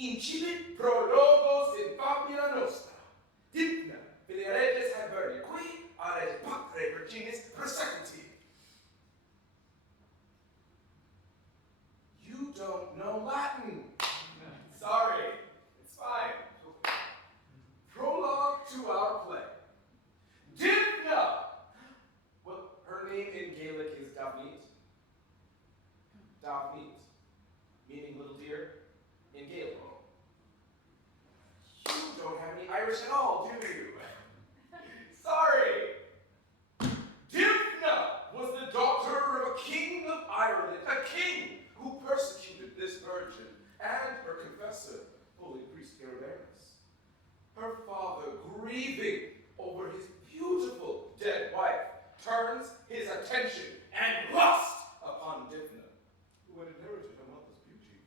Incipit prologos in fabula nostra. Dymphna, filia regis Hibernia, qui ares patre virginis persecuti. You don't know Latin. Sorry, it's fine. Prologue to our play. Dymphna! Well, her name in Gaelic is Dymphna. Dymphna, meaning little deer in Gaelic. You don't have any Irish at all, do you? Sorry. Dymphna was the daughter of a king of Ireland, a king who persecuted this virgin and her confessor, holy priest Gerberus. Her father, grieving over his beautiful dead wife, turns his attention and lust upon Dymphna, who had inherited her mother's beauty.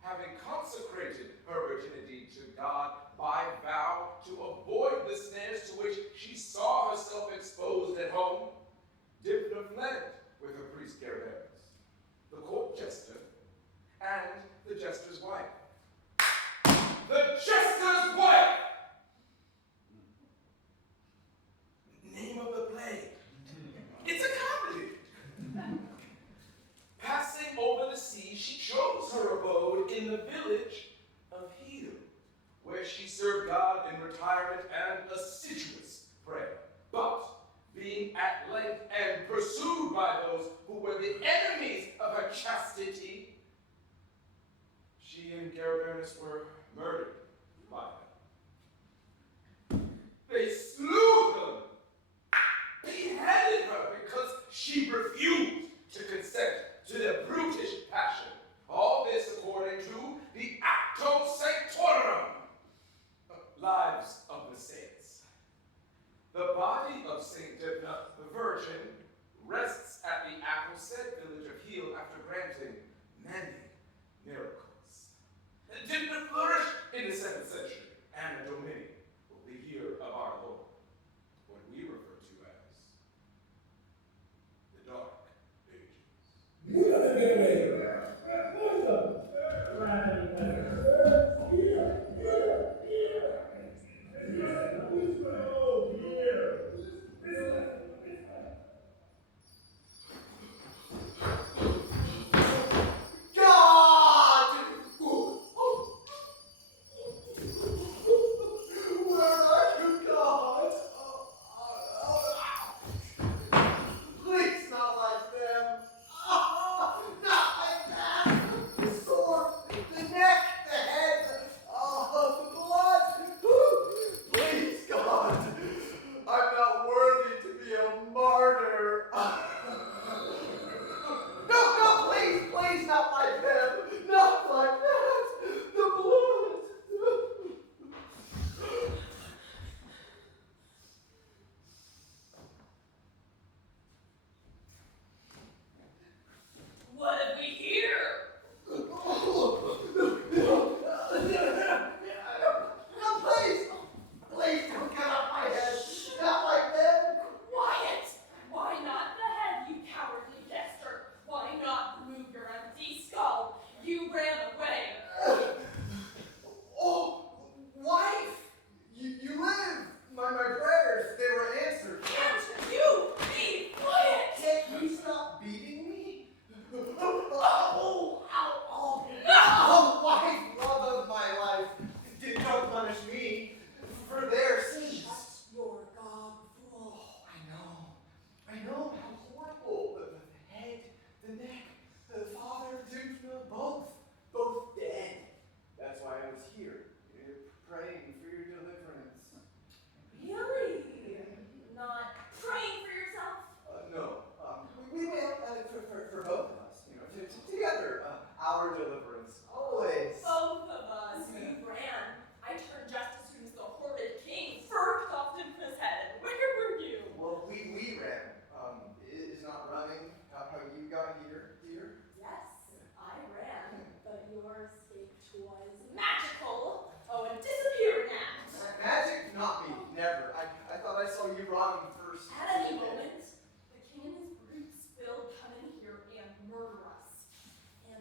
Having consecrated her virginity to God by vow to avoid the snares to which she saw herself exposed at home, Dymphna fled with her priest Gerberus, the court jester, and the jester's wife. The jester's wife! Name of the play. It's a comedy. Passing over the sea, she chose her abode in the village of Heel, where she served God in retirement and assiduous prayer. But, being at length and pursued by those who were the enemies of her chastity, she and Gerberus were murdered by them. They slew them, beheaded her because she refused to consent to their brutish passion. All this according to the Acto Sanctorum, Lives of the Saints. The body of Saint Dymphna, the Virgin, rests at the aforesaid village of Heel after granting many miracles. Dymphna flourished in the 7th century, Anno Domini, the year of our Lord, what we refer to as the Dark Ages.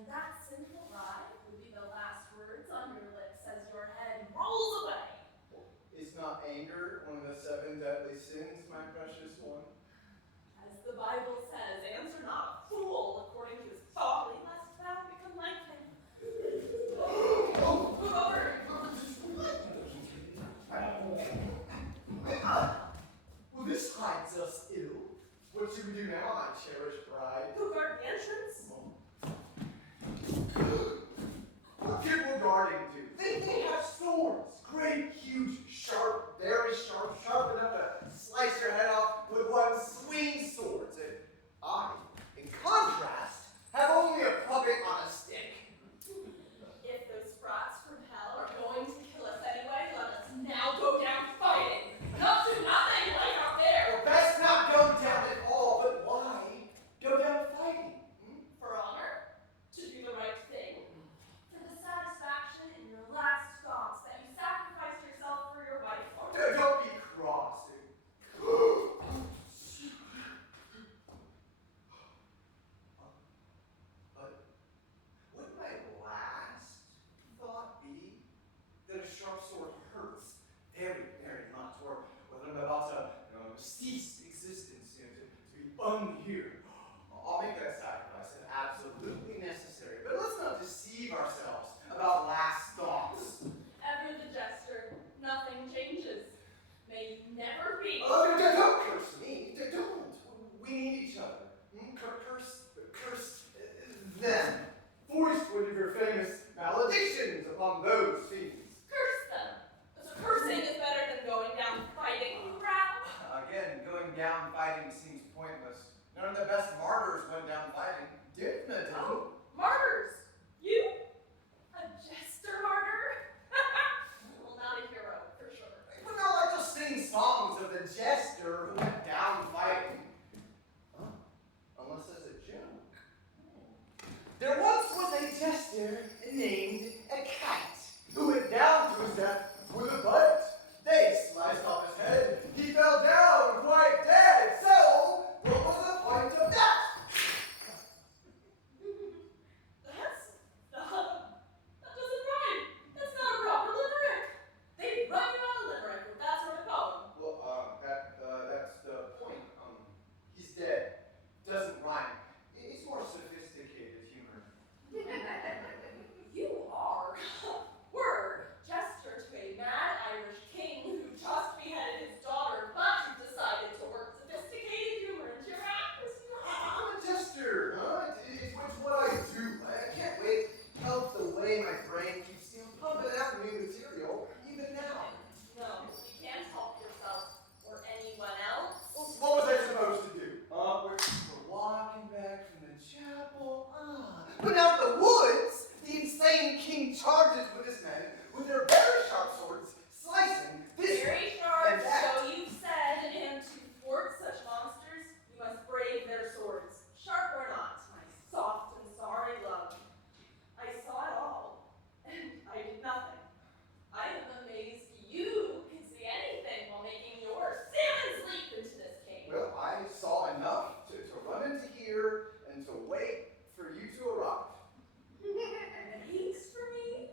And that sinful ride would be the last words on your anger one of the 7 deadly sins, my precious one? As the Bible says, answer not a fool according to his folly, lest thou become like him. Oh, move over! Well, this hides us ill. What should we do now, my cherished bride? Who guard the entrance? What people guarding do? They have swords. Great, huge, sharp, very sharp, sharp enough to slice your head off with one swing swords. And I, in contrast, have only a puppet on a stick. If those brats from hell are going to kill us anyway, let us now go down fighting. Not do nothing like out there. Well, best not go down at all, but why go down fighting? For honor, to do the right thing, for the satisfaction in your last thoughts that you sacrificed yourself for your wife. Don't be cross. Would my last thought be that a sharp sword hurts very, very much, or that I'm about to cease existence, to be bunged here? I'll make that sacrifice, and absolutely necessary. But let's not deceive ourselves about last thoughts. Ever the jester, nothing changes. May you never be. Oh, don't curse me. Don't. We need each other. Curse them. Voice one of your famous maledictions upon those fiends. Curse them. So cursing is better than going down fighting, you rat. Again, going down fighting seems pointless. None of the best martyrs went down fighting. Dymphna did. Oh, martyrs. You? A jester martyr? Well, not a hero, for sure. But not like those singing songs of the jester who went down fighting. Unless as a joke. There once was a jester named a cat who went down to his death with a bite. They sliced off his head. He fell down quite dead. So, what was the point of that? That doesn't rhyme. That's not a proper limerick. They'd run you out of limerick with that sort of poem. Well, that's the point. He's dead. Doesn't rhyme. It's more sophisticated humor. You are. Word. Jester to a mad Irish king who just beheaded his daughter, but you decided to work sophisticated humor into your act. I'm a jester, huh? It's what I do. I can't wait. Help the way my brain keeps pumping out new material, even now. No, you can't help yourself or anyone else. What was I supposed to do? We're walking back from the chapel. But out of the woods, the insane king charges with his men with their very sharp swords, slicing this Very sharp, and that. so you've said, and to thwart such monsters, you must brave their swords, sharp or not, my soft and sorry love. I saw it all, and I did nothing. I am amazed you can see anything while making your salmon's leap into this cave. Well, I saw enough to run into here and to wait for you to arrive. Thanks for me?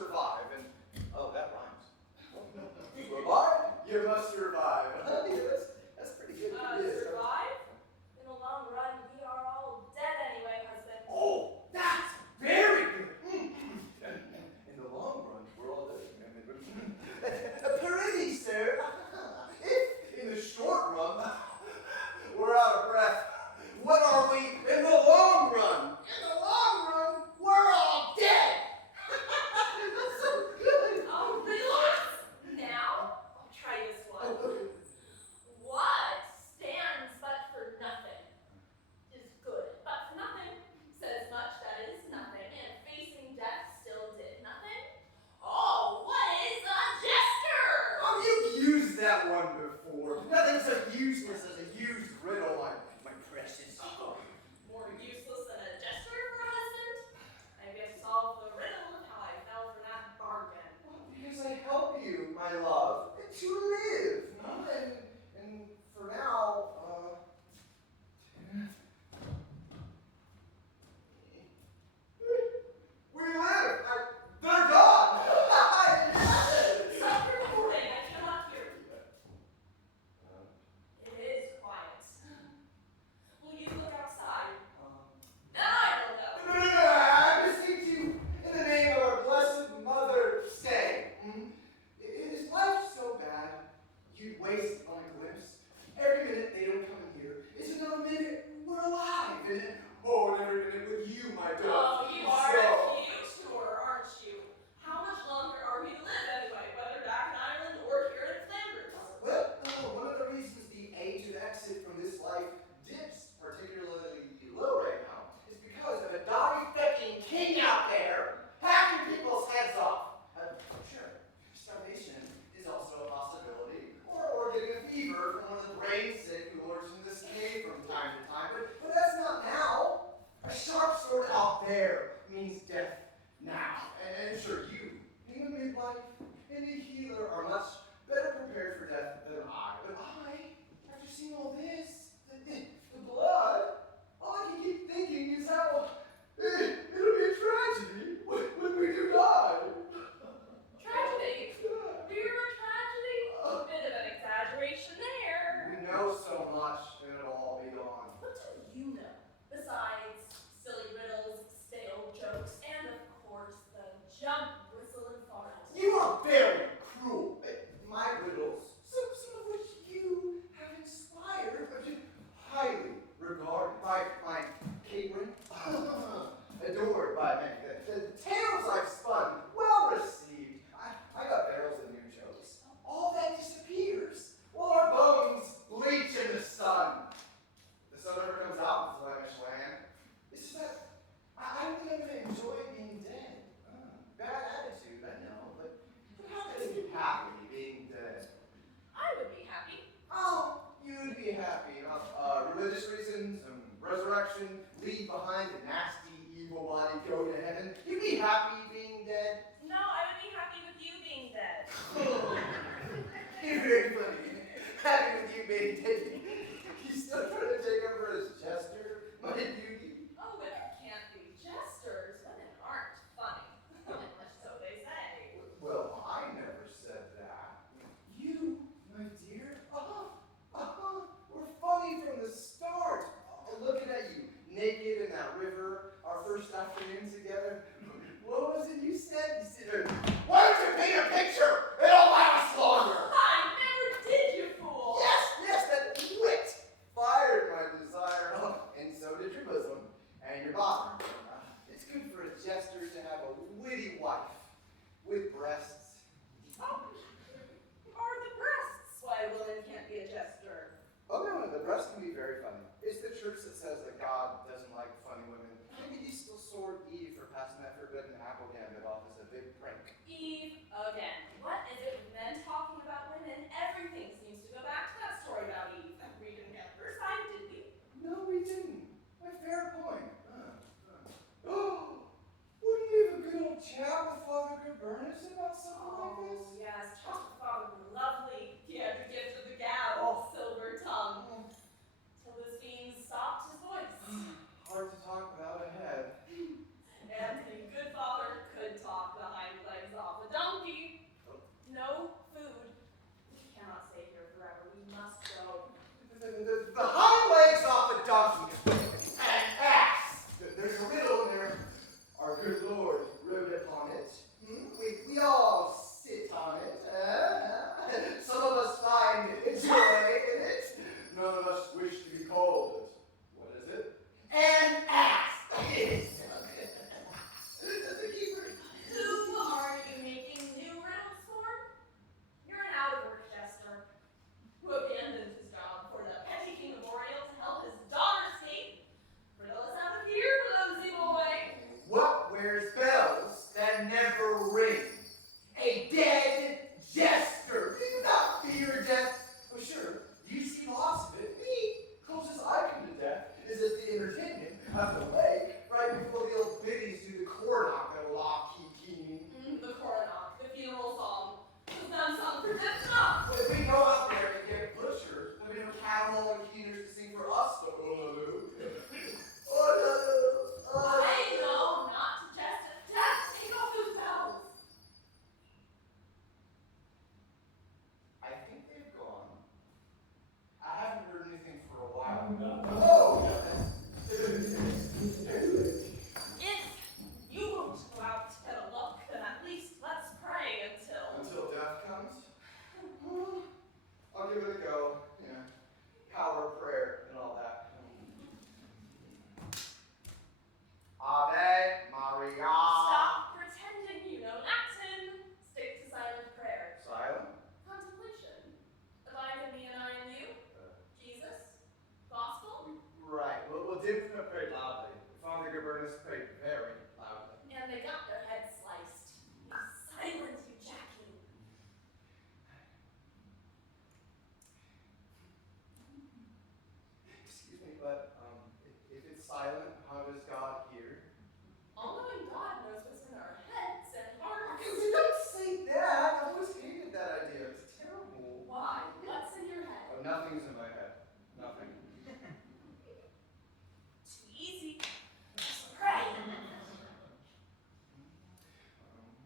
survive, and oh, that rhymes. Survive? You must survive. That's pretty good. Survive? In the long run, we are all dead anyway, husband. Oh, that's very good. In the long run, we're all dead. Perils, sir. If in the short run, we're out of breath, what are we in the long run? In the long run, we're all dead. That's so good. Oh, relax. Now, I'll try this one. What stands but for nothing is good, but for nothing says much that is nothing, and facing death still did nothing. Oh, what is a jester? Oh, you've used that one before. Nothing's so useless as a used riddle, my precious. More useless than a jester for a husband? I've yet to solve the riddle of how I fell for that bargain. Because I help you, my love, to live. And for now, we live. They're gone. Stop recording, I cannot hear you. It is quiet. Will you look outside? Then I will go. I beseech you, in the name of our blessed mother, stay. Is life so bad you'd waste on a glimpse? Every minute they don't come in here is another minute we're alive. And every minute with you, my dove. Oh, you are a cute tour, aren't you? How much longer are we to live anyway, whether back in Ireland or here in Flanders? Well, one of the reasons the age of exit from this life dips particularly low right now is because of a dog-fecking king out there hacking people's heads off. Sure, starvation is also a possibility, or getting a fever from one of the brain sick who lurks in this cave from time to time, but that's not now. A sharp sword out there means death now. And sure, you, being a midwife and a healer, are much better prepared for death than I. But I, after seeing all this, the blood, all I can keep thinking is how it'll be a tragedy when we do die. Tragedy? We're a tragedy? A bit of an exaggeration there. We know so much, and it'll all be gone. What do you know? Besides silly riddles, stale jokes, and of course the jump, whistle, and fart. You are very cruel. My riddles, some of which you have inspired, are just highly regarded by my catering, adored by many. The tales I've spun, well received. I got barrels of new jokes. All that disappears while our bones bleach in the sun. The sun never comes out in Flemish land. It's just that I don't think I'm going to enjoy being dead. Bad attitude, I know, but how could I be happy being dead? I would be happy. Oh, you'd be happy. Religious reasons, resurrection, leave behind the nasty, evil body, go to heaven. You'd be happy being dead. No, I would be happy with you being dead. You're very funny. Happy with you being dead. You still trying to take over as Jester, my beauty? Oh, women can't be jesters. Women aren't funny. So they say. Well, I never said that. You, my dear, were funny from the start. Looking at you, naked in that river, our first afternoon together. What was it you said? You said, why don't you paint a picture? It'll last longer. I never did, you fool. Yes, that wit fired my desire. And so did your bosom and your bottom. It's good for a jester to have a witty wife with breasts. Oh, are the breasts why a woman can't be a jester? Oh no, the breasts can be very funny. It's the church that says that God doesn't like funny women. Maybe he still swore Eve for passing that forbidden apple gambit off as a big prank. Eve, again. What is it with men talking about women? Everything seems to go back to that story about Eve. We didn't get her side, did we? No, we didn't. A fair point. Oh, wouldn't we have a good old chat with Father Gabernus about something like this? Oh, yes, Chester Father were lovely. He had the gift of the gab, silver tongue. Till this being stopped his voice. Hard to talk about ahead. And a good father could talk the hind legs say that. I always hated that idea. It's terrible. Why? What's in your head? Oh, nothing's in my head. Nothing. Too easy. Just pray.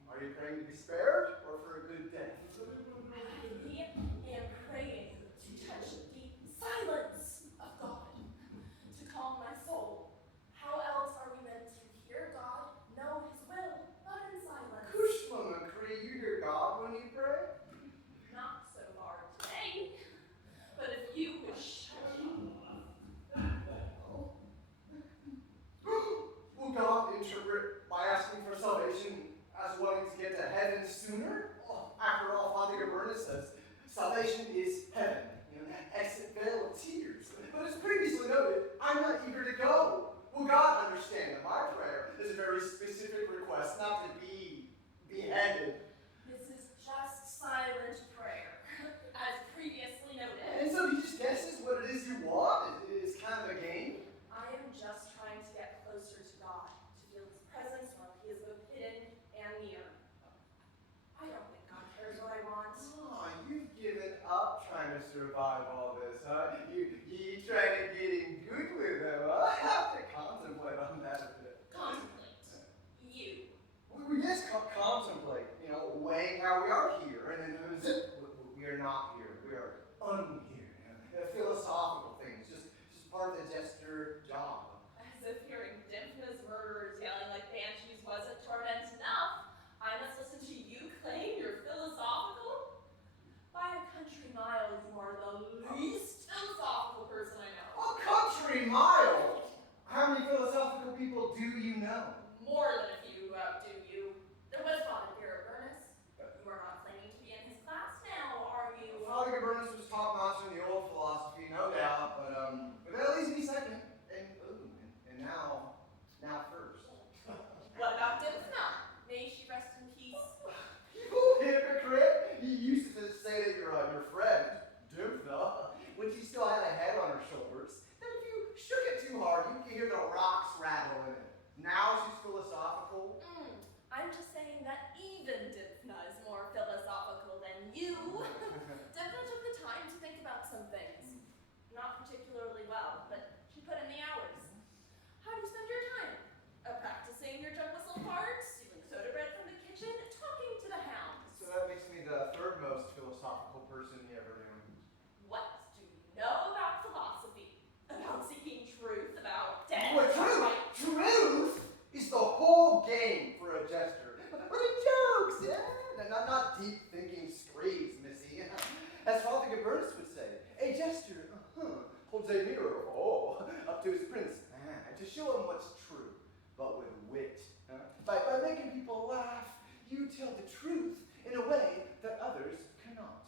Are you praying to be spared or for a good death? I am praying to touch the silence of God, to calm my soul. How else are we meant to hear God, know His will, but in silence? Kushma, you hear God when you pray? Not so far today, but if you would shut Will God interpret my asking for salvation as wanting to get to heaven sooner? Oh, after all, Father Gaberna says salvation is heaven. Exit veil of tears. But as previously noted, I'm not eager to go. Will God understand that my prayer is a very specific request, not to be beheaded? This is just silent prayer, as previously noted. And so he just guesses what it is you want? It's kind of a game? I am just trying to get closer to God, to feel His presence while He is both hidden and near. I don't think God cares what I want. Oh, you've given up trying to survive all this, huh? You trying to get in good with him, huh? I have to contemplate on that a bit. Contemplate. You. We just contemplate, weighing how we are here, and then we are not here. We are unhere. Philosophical things, just part of the Jester job. As if hearing Dymphna's murderers yelling like banshees wasn't torment enough, I must listen to you claim you're philosophical? By a country mile, you are the least philosophical person I know. A country mile! How many philosophical people do you know? More than a few who outdo you. There was Father Gaberna. You are not claiming to be in his class now, are you? Father Gaberna was top-notch in the old philosophy, no doubt, but that leaves me second, and now first. What about Dymphna? May she rest in peace? You hypocrite! You used to say that your friend, Dymphna, when she still had a head on her shoulders, that if you shook it too hard, you could hear the rocks rattle in it. Now she's philosophical. I'm just saying that even Dymphna is more philosophical than you. Dymphna took the time to think about some things. Not particularly well, but she put in the hours. How do you spend your time? Practicing your jug whistle part, stealing soda bread from the kitchen, talking to the hounds. So that makes me the third most philosophical person you ever knew. What do you know about philosophy? About seeking truth, about death? Well, truth is the whole game for a Jester. But it jokes, yeah? Not deep thinking screeds, missy. As Father Gaberna would say, a Jester holds a mirror, up to his prince, to show him what's true, but with wit. By making people laugh, you tell the truth in a way that others cannot.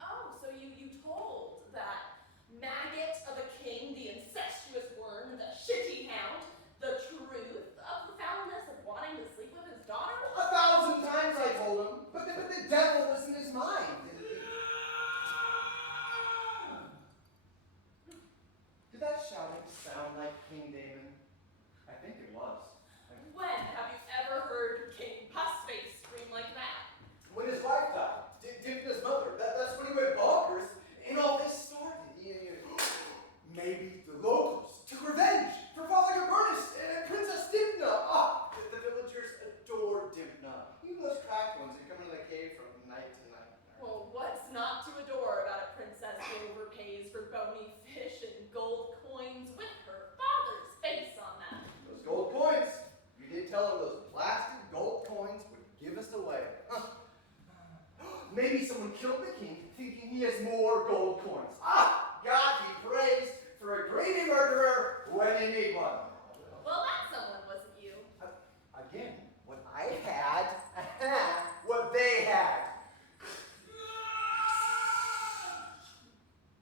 Oh, so you told that maggot of a king, the incestuous worm, the shitty hound, the truth of the foulness of wanting to sleep with his daughter? 1,000 times I told him, but the devil was in his mind. Did that shouting sound like King Damon? I think it was. When have you ever heard King Pussface scream like that? When his wife died, Dymphna's mother, that's when he went bonkers, and all this started. Maybe the locals took revenge for Father Gaberna and Princess Dymphna. The villagers adored Dymphna. Even those cracked ones who come into the cave from night to night. Well, what's not to adore about a princess who overpays for bony fish and gold coins with her father's face on them? Those gold coins. You did tell him those blasted gold coins would give us away. Maybe someone killed the king thinking he has more gold coins. God be praised for a greedy murderer when you need one. Well, that someone wasn't you. Again, what I had, what they had.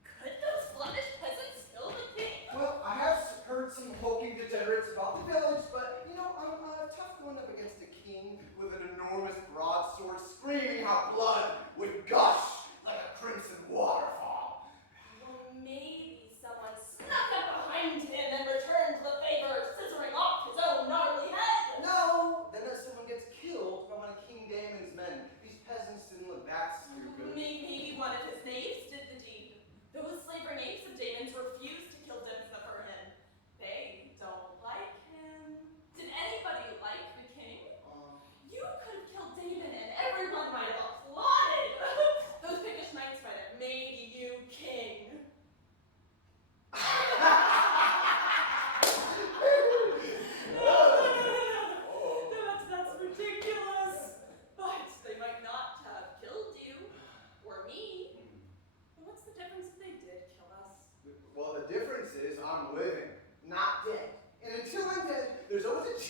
Could those Flemish peasants kill the king? Well, I have heard some hulking degenerates about the village, but, I'm tough going up against a king with an enormous broadsword screaming how blood would gush like a crimson waterfall. Well, maybe someone snuck up behind him and returned the favor, scissoring off his own gnarly head. No, then someone gets killed by one of King Damon's men. These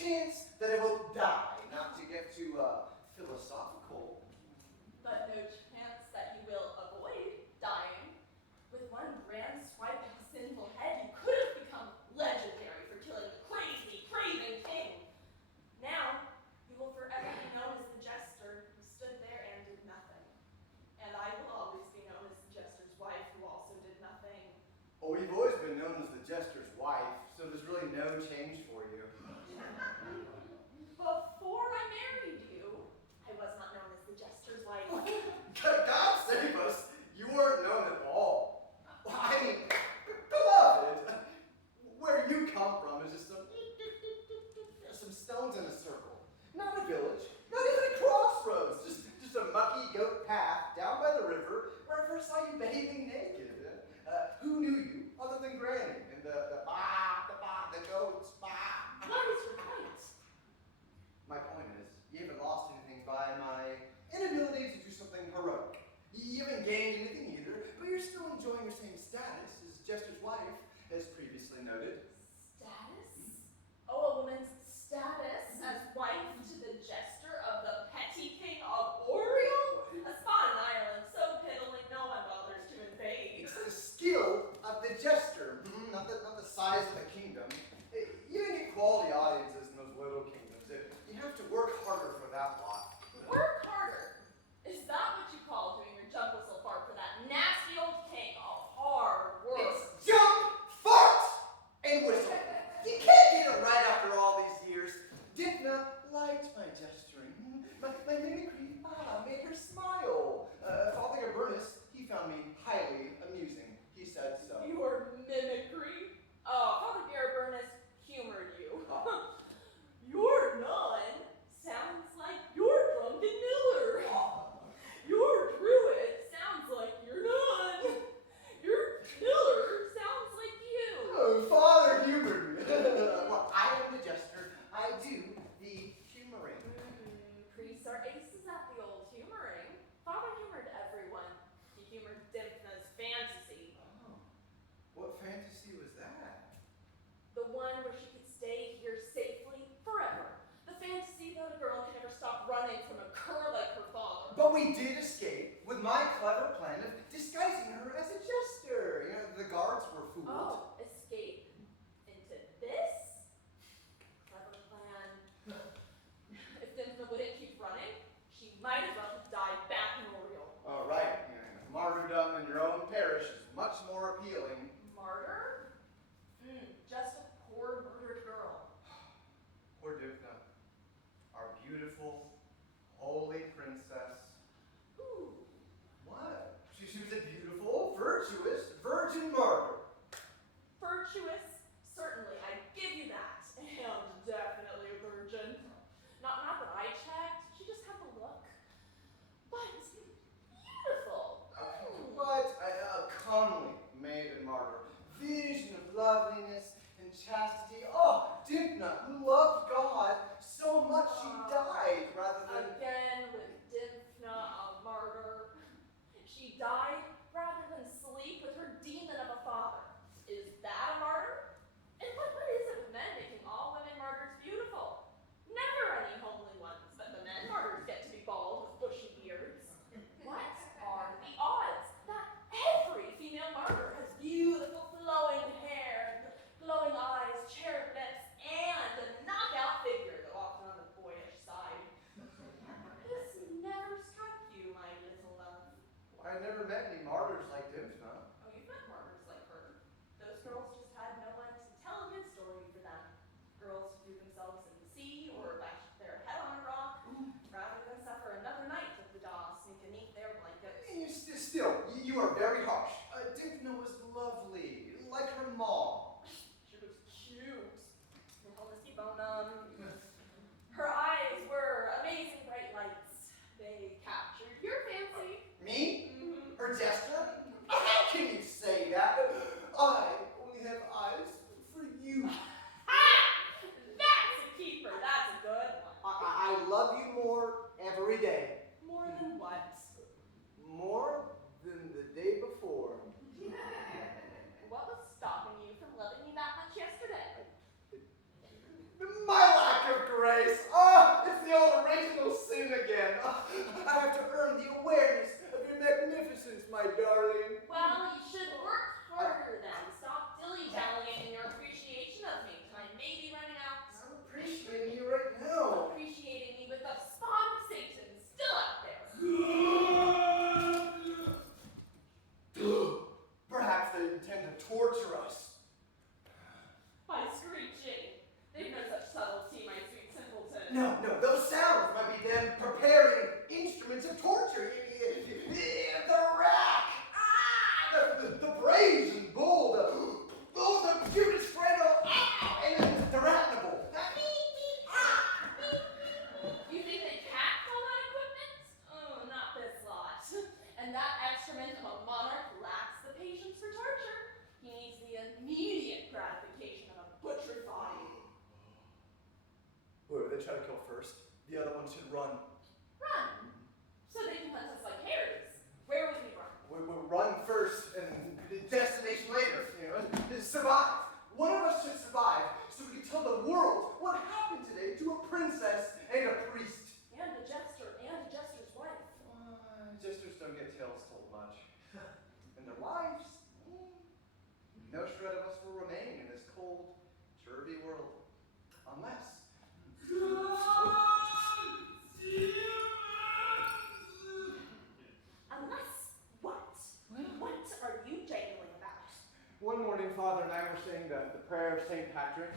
chance that I will die, not to get too philosophical. But no chance that you will avoid dying. With one grand swipe of a sinful head, you could have become legendary for killing the crazy, craven king. Now, you will forever be known as the Jester who stood there and did nothing. And I will always be known as the Jester's wife who also did nothing. Oh, we've always been known as the Jester's wife, so there's really no change for you. Before I married you, I was not known as the Jester's wife. God save us, you weren't known at all. I mean, beloved, where you come from is just some stones in a circle. Not a village, not even a crossroads, just a mucky goat path down by the river where I first saw you bathing naked. Who knew you other than Granny and the goats, What is your point? My point is, you haven't lost anything by my inability to do something heroic. You haven't gained anything either, but you're still enjoying your same status as Jester's wife, as previously noted. Status? Oh, a woman's status as wife to the Jester of the petty king of Oriel? A spot in Ireland so piddling no one bothers to invade. It's the skill of the Jester, not the size of the kingdom. You don't get quality audiences in those little kingdoms. You have to work harder for that lot. Work harder? Is that what you call doing your jump whistle fart for that nasty old king? Oh, hard work. It's jump, fart, and whistle. You can't get it right after all these years. Dymphna liked my gesturing. My mimicry made her smile. Father Gabernus, he found me highly amusing. He said so. Your mimicry? Oh, Father Gabernus humored you. Your nun sounds like your drunken miller. Your druid sounds like your nun. Your miller sounds like you. Oh, Father humored me. Well, I am the Jester. I do the humoring. Priests are aces at the old humoring. Father humored everyone. He humored Dymphna's fantasy. Oh, what fantasy was that? The one where she could stay here safely forever. The fantasy that a girl can never stop running from a cur like her father. But we did escape with my clever plan of disguising her as a Jester. You know, the guards were fooled. Oh, escape into this? Clever plan. If Dymphna wouldn't keep running, she might as well have died back in Oriel. All right. Martyrdom in your own parish is much more appealing. Martyr? Just a poor murdered girl. Poor Dymphna, our beautiful, holy princess. Ooh. What? She was a beautiful, virtuous, virgin martyr. Virtuous? Certainly, I give you that. And definitely a virgin. Not that I checked. She just had the look. But beautiful. What a comely maiden martyr. Vision of loveliness and chastity. Oh, Dymphna, who loved God so much she died rather than... Again with Dymphna, a martyr. She died rather than sleep with her demon of a father. Is that a martyr? And what is it with men making all women martyrs beautiful? Never any homely ones, but the men martyrs get to be bald with bushy beards. What are the odds that every female martyr has beautiful flowing hair, glowing eyes, cherub lips, and a knockout figure, though often on the boyish side? This never struck you, my little love. I never met any martyrs like Dymphna. Oh, you've met martyrs like her. Those girls just had no one to tell a good story for them. Girls who threw themselves in the sea or bashed their head on a rock rather than suffer another night of the daw sink beneath their blankets. Still, you are very harsh. Dymphna was lovely, like her mom. She was cute. Honesty bonum. Her eyes were amazing bright lights. They captured your fancy. Me? Her Jester? How can you say that? I only have eyes for you. That's a keeper. That's a good one. I love you more every day. More than what? More than the day before. What was stopping you from loving me that much yesterday? My lack of sentence, my darling. Well, you should work harder then. Stop dilly-dallying in your appreciation of me. Time may be running out. I'm appreciating you right now. Appreciating me with the spawn of Satan still out there. Perhaps they intend to torture us. By screeching. They've no such subtlety, my sweet simpleton. No, those sounds might be them preparing instruments of torture. The rack, the brazen bull, the Judas Fredel, and the ratnable. You think they packed all that equipment? Oh, not this lot. And that excrement of a monarch lacks the patience for torture. He needs the immediate gratification of a butchered body. Whoever they try to kill first, the other one should run. Run, so they can hunt us like hares. Where would we run? We'll run first and destination later, survive. One of us should survive so we can tell the world what happened today to a princess and a priest. And a jester, and a jester's wife. Jesters don't get tales told much. And their wives, no shred of us will remain in this cold, jervy world. Unless... Unless what? What are you jangling about? One morning, Father and I were saying the prayer of St. Patrick.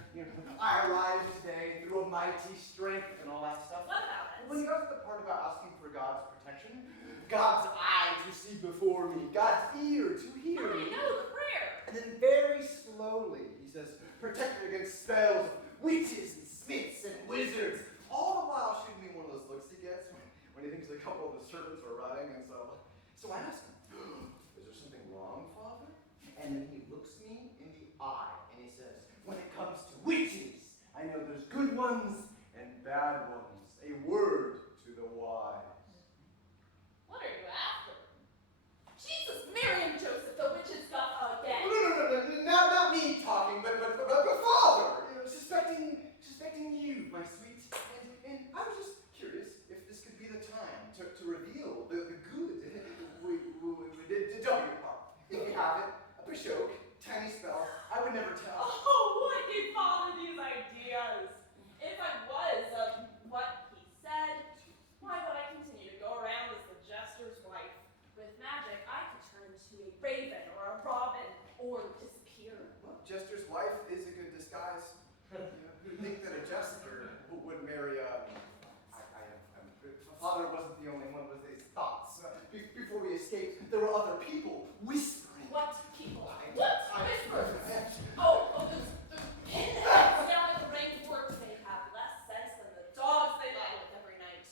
I arise today through a mighty strength and all that stuff. What about it? When you got to the part about asking for God's protection, God's eye to see before me, God's ear to hear I me. know the prayer. And then very slowly, he says, protect me against spells of witches and smiths and wizards. All the while shooting me one of those looks he gets when he thinks a couple of the servants are running. And so I ask him, is there something wrong, Father? And then he looks me in the eye and he says, when it comes to witches, I know there's good ones and bad ones. A word to the wise. What are you after? Jesus, Mary and Joseph, the witches got again. No, not me talking, but Father, suspecting you, my sweet. And I was just curious if this could be the time to reveal the good. Don't be apart. If you have it, a Pashok, tiny spell, I would never tell. Oh, what gave Father these ideas? If I was of what he said, why would I continue to go around as the jester's wife? With magic, I could turn into a raven or a robin or disappear. Well, Jester's wife is a good disguise. You'd think that a jester would marry Father wasn't the only one with these thoughts. Before we escaped, there were other people whispering. What people? What whispers? Oh, those pinheads down at the range works. They have less sense than the dogs they lie with every night.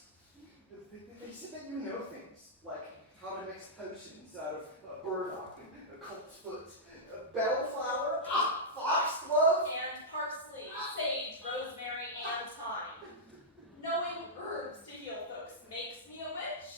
They said that you know things, like how to mix potions out of burdock and a colt's foot, bellflower, foxglove, And parsley, sage, rosemary, and thyme. Knowing herbs to heal folks makes me a witch.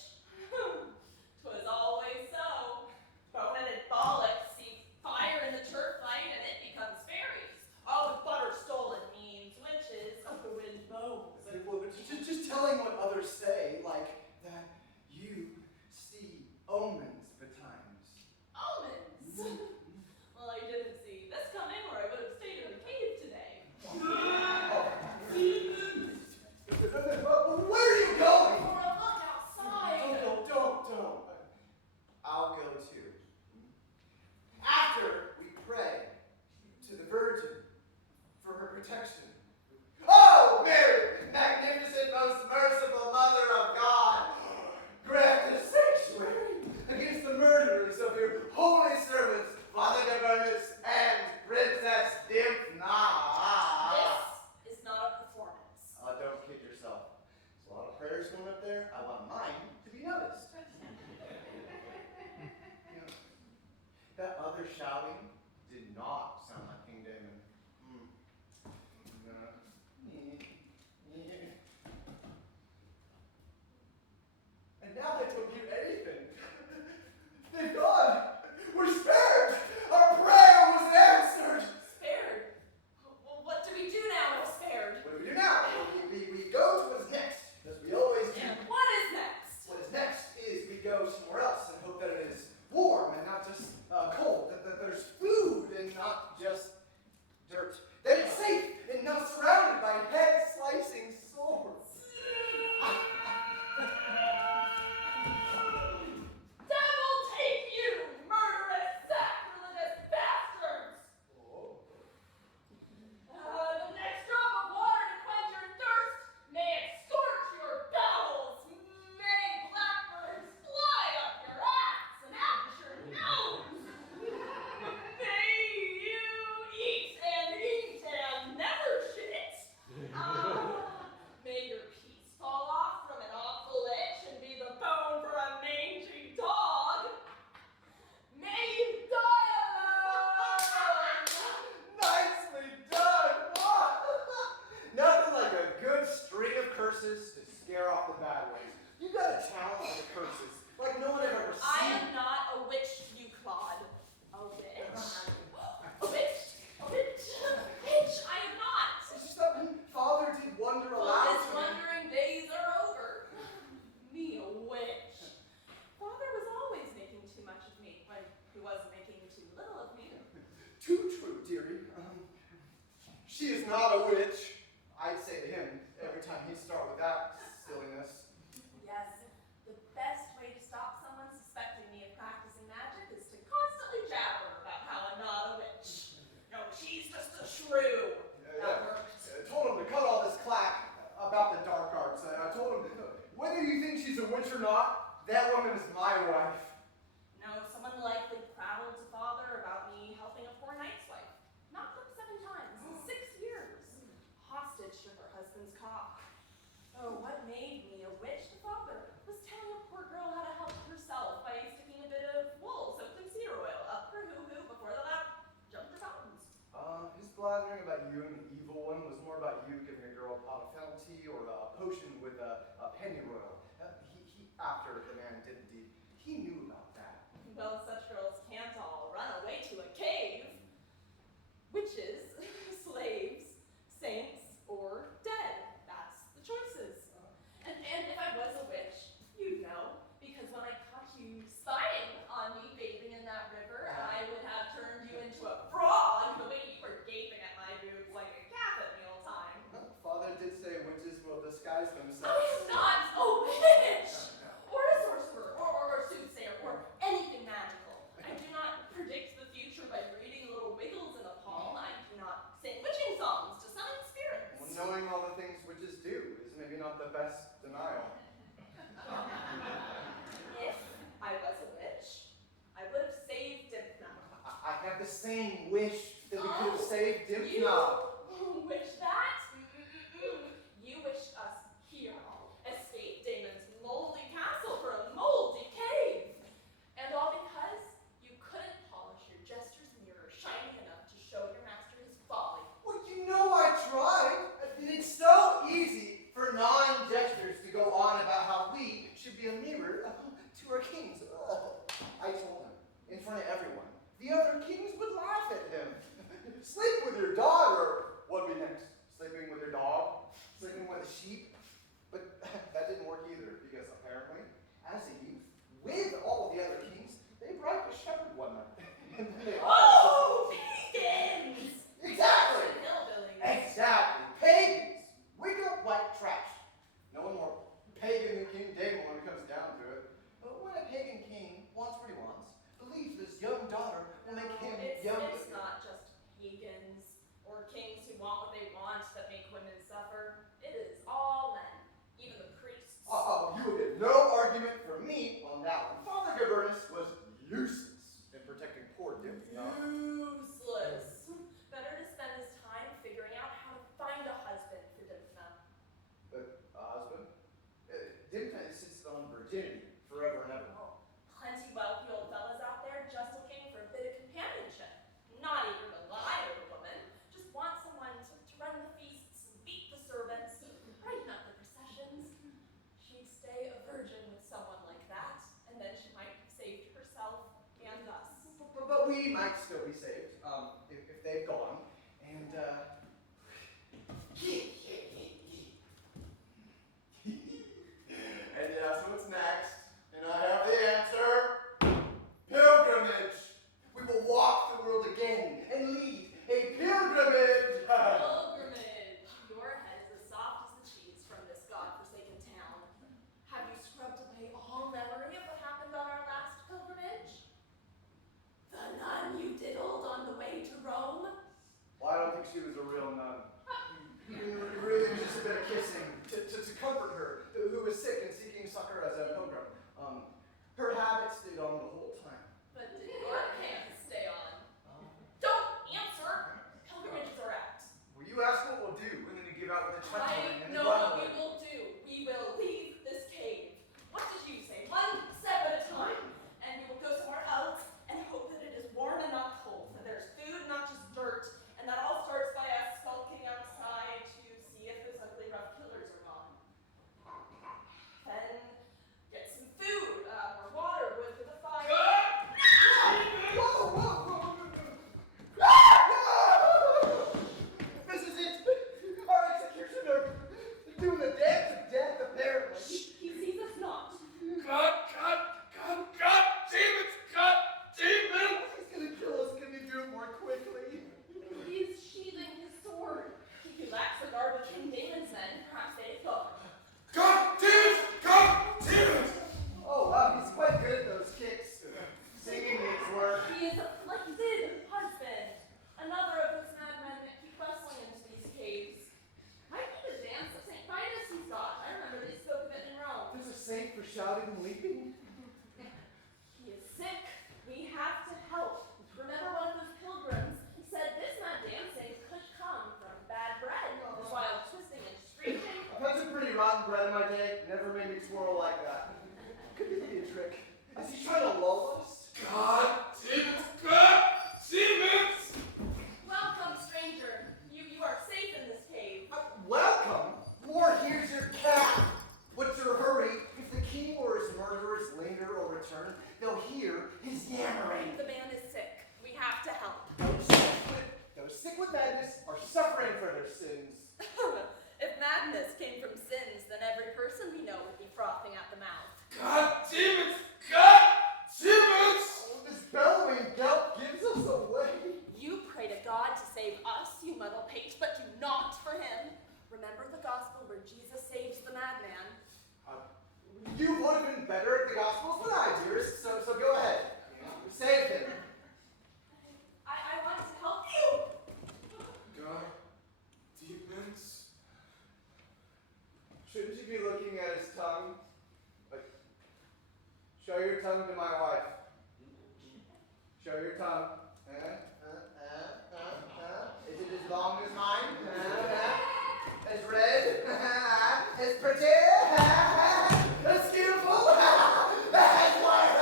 'Twas always so. Bone and bollock see fire in the turf light and it becomes fairies. Oh, butter stolen means witches of the wind moans. Well, but just telling what others say, like that you see omens betimes. Omens. Well, I didn't see this coming or I would have stayed in the cave today. Where are you going? For a look outside. Don't. I'll go too. After we pray to the Virgin for her protection. Oh, Mary, magnificent, most merciful Mother of God, grant a sanctuary against the murderers of your holy servants, Father Dymphna and Princess Dymphna. This is not a performance. Don't kid yourself. There's a lot of prayers going up there. I want mine to be noticed. That other shouting did not sound like King Damon. And now they don't hear anything. Thank God! We're spared! Our prayer was answered! Spared? Well, what do we do now we're spared? What do we do now? We go to what's next, as we always do. And what is next? What is next is we go somewhere else and hope that it is She is not a witch, I'd say to him every time he'd start with that silliness. Yes, the best way to stop someone suspecting me of practicing magic is to constantly jabber about how I'm not a witch. No, she's just a shrew. That works. I told him to cut all this clack about the dark arts. I told him, whether you think she's a witch or not, that woman is my wife. No, someone likely prattled to father about me helping a poor knight's wife. Knocked up 7 times in 6 years. Hostage to her husband's cock. Oh, what made me a witch to father was telling a poor girl how to help herself by sticking a bit of wool soaked in cedar oil up her hoo-hoo before the loud jumped her fountains. His blathering about you and the evil one was more about you giving a girl a pot of fennel tea or a potion with a pennyroyal. He, after the man did the deed, he knew about that. Well, such girls can't all run away to a cave. Witches, slaves, saints, or dead. That's the choices. And if I was a witch, you'd know, because when I caught you spying on me bathing in that river, I would have turned you into a frog the way you were gaping at my boobs like a calf at mealtime. Father did say witches will disguise themselves. I'm not a witch! Or a sorcerer, or a soothsayer, or anything magical. I do not predict the future by reading little wiggles in a palm. I do not sing witching songs to summon spirits. Well, knowing all the things witches do is maybe not the best denial. If I was a witch, I would have saved Dymphna. I have the same wish that we could have saved Dymphna. You wish that? You wished us here. Escape Damon's moldy castle for a moldy cave. And all because you couldn't polish your jester's mirror shiny enough to show your master his folly. Well, you know I tried. It's so easy for non-jesters to go on about how we should be a mirror to our kings. I told him, in front of everyone, the other kings would laugh at him. Sleep with your daughter. What'd be next? Sleeping with your dog? Sleeping with a sheep? But that didn't work either, because apparently, as a youth, with all the other kings, they bribed a shepherd one night. And then they Oh, pagans! Exactly! Hillbillies. Exactly. Pagans! Wig up like trash. No one more pagan than King Damon when it comes down to it. But when a pagan king wants what he wants, believes this young daughter will make him young. It's not just pagans or kings who want what they want that make women suffer. It is all men, even the priests. You would get no argument from me on that one. Father Gabernus was useless in protecting poor Dymphna. Useless. Better to spend his time figuring out how to find a husband for Dymphna. But a husband? Dymphna insisted on virginity forever and ever. Oh, plenty wealthy old fellas out there just looking for a bit of companionship. Not eager to lie with a woman, just want someone to run the feasts, beat the servants, brighten up the processions. She'd stay a virgin with someone like that, and then she might have saved herself and us. But we might still be saved, if they've gone. And, and you ask what's next, and I have the answer. Pilgrimage. We will walk the world again and lead a pilgrimage. Pilgrimage. Your head is as soft as the cheese from this godforsaken town. Have you scrubbed away all memory of what happened on our last pilgrimage? The nun you diddled on the way to Rome? Well, I don't think she was a real nun. Really, it was just a bit of kissing to comfort her, who was sick and seeking succor as a pilgrim. Her habit stayed on the whole time. But did your pants stay on? Don't answer! Pilgrimages are out. Well, you ask what we'll do, and then you give out with a chuckle. I know what we will do. We will leave this cave. What did you say? 1 step at a time. And we will go somewhere else and hope that it is warm and not cold, that there's food, not just dirt, and that all starts by us skulking outside to see if those ugly rough killers are gone. Then get some food, or water, wood for the fire. sick. We have to help. Remember one of those pilgrims said this mad dancing could come from bad bread, while twisting and screeching. I've had some pretty rotten bread in my day. Never made me twirl like that. Could be a trick. Is he trying to lull us? God damn it! God damn it! Welcome, stranger. You are safe in this cave. Welcome? Lord, here's your cap. What's your hurry? If the king or his murderers linger or return, they'll hear his yammering. The man is sick. We have to help. Those sick with madness are suffering for their sins. If madness came from sins, then every person we know would be frothing at the mouth. God damn it! God damn it! Oh, this bellowing gout gives us away. You pray to God to save us, you muddle pate, but do not for him. Remember the gospel where Jesus saves the madman. You would have been better at the Gospels than I, dearest, so go ahead. Save him. I want to help you. God demons. Shouldn't you be looking at his tongue? Like, show your tongue to my wife. Show your tongue. Is it as long as mine? As red? As pretty? As beautiful? As white?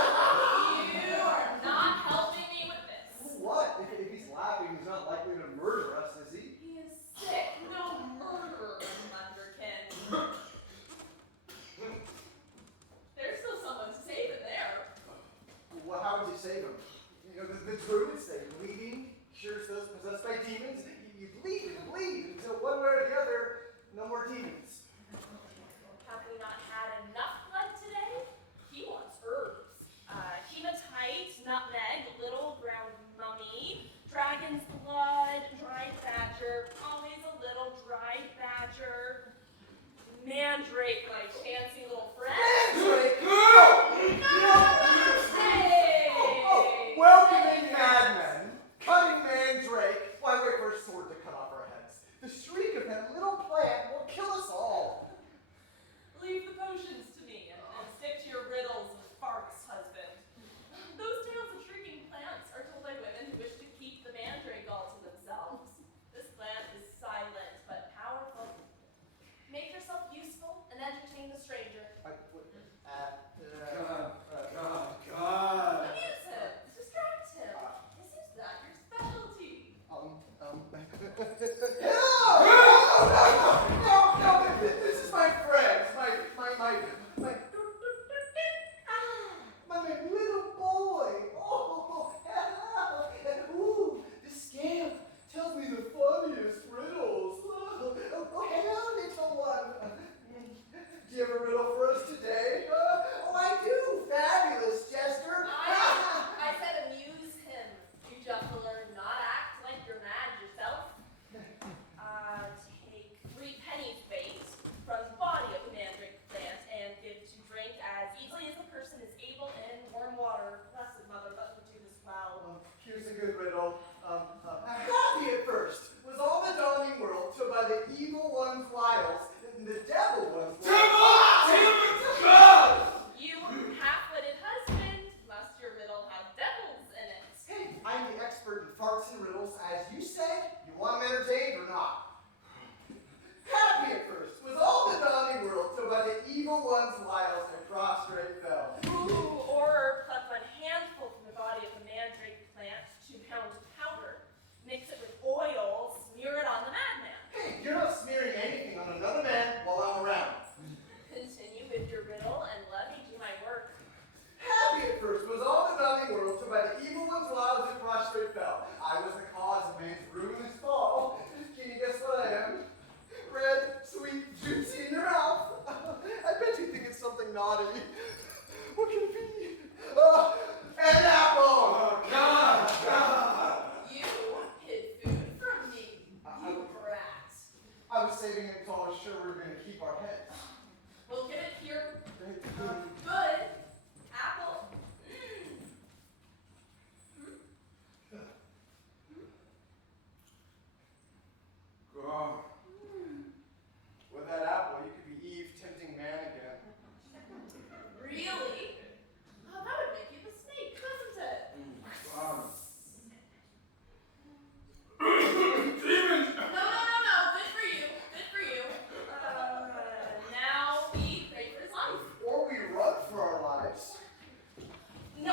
You are not helping me with this. What? If he's laughing, he's not likely to murder us, is he? He is sick. No murderer, Underkin. There's still someone to save in there. Well, how would you save him? You know, the druids say bleeding cures those possessed by demons. You bleed and bleed until one way or the other, no more demons. Have we not had enough blood today? He wants herbs. Hematite, nutmeg, little brown mummy, dragon's blood, dried badger, always a little dried badger, mandrake, my chancy little friend. Mandrake! Hey! Welcoming madmen, cutting mandrake. Why wait for a sword to cut off our heads? The shriek of that little plant will kill us all. Leave the potions to me and stick to your riddles and farts, husband. Those tales of shrieking plants are told by women who wish to keep the mandrake all to themselves. This plant is silent but powerful. Make yourself useful and entertain the stranger. God. Amuse him. Distract him. Isn't that your specialty? No, this is my friend, my little boy. Ooh, this scamp tells me the funniest riddles. Oh, hello, little one. Do you have a riddle for us today? Oh, I do. Fabulous, Jester. I said amuse him. You just learn not act like you're mad yourself. Take 3 pennies bait from the body of the mandrake plant and give to drink as easily as the person is able in warm water. Blessed mother, let me do this well. Here's a good riddle. Happy at first was all the dawning world till by the evil one's wiles and the devil one's God! You half-witted husband, must your riddle have devils in it? Hey, I'm the expert in farts and riddles, as you said. You want them entertained or not? Happy at first was all the dawning world till by the evil one's wiles and prostrate fell. Ooh, or pluck one handful from the body of the mandrake plant to pound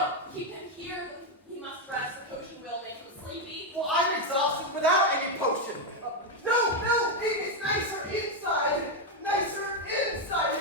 No, he can hear them. He must rest. The potion will make him sleepy. Well, I'm exhausted without any potion. No, it's nicer inside. Nicer inside.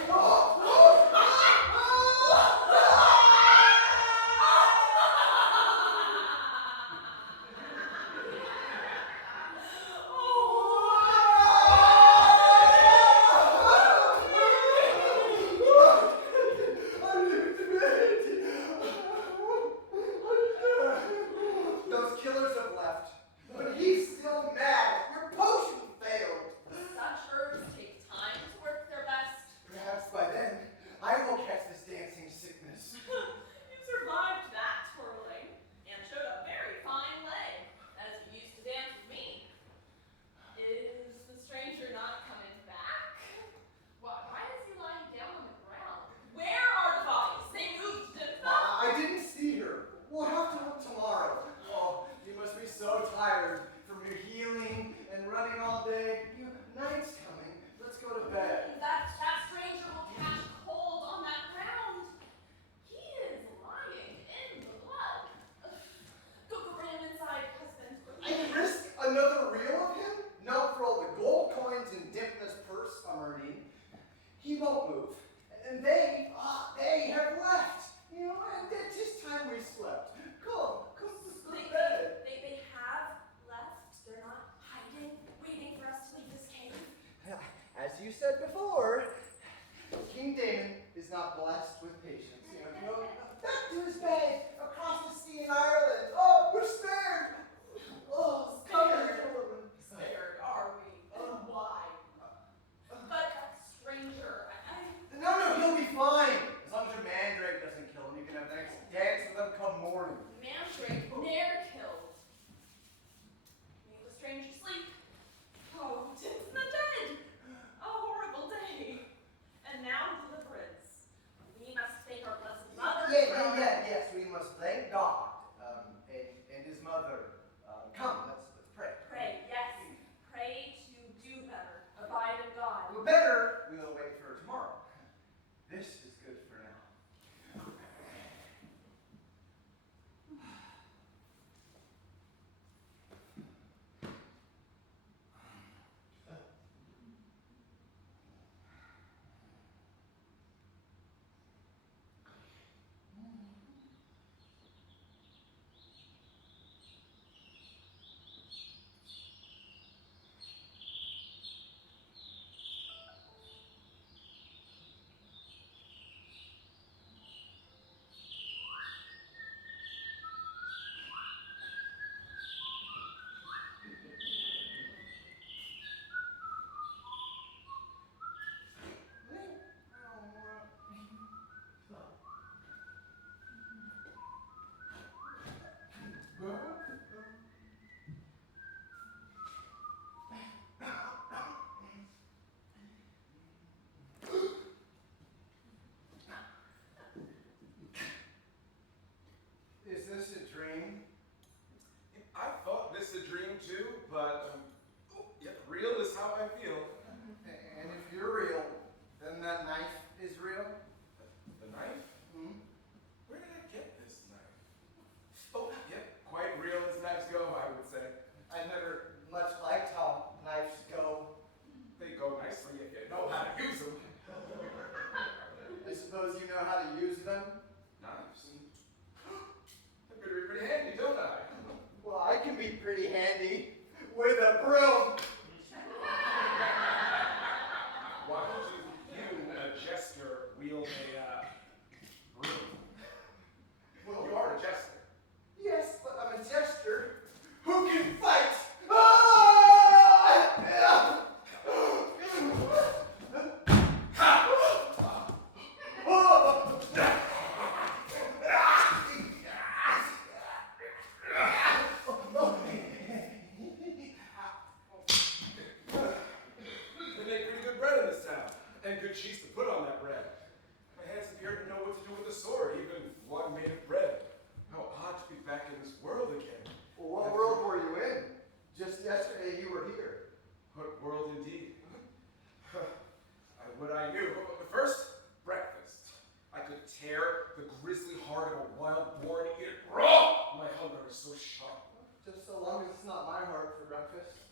heart of a wild-born eater. Raw! My hunger is so sharp. Just so long as it's not my heart for breakfast.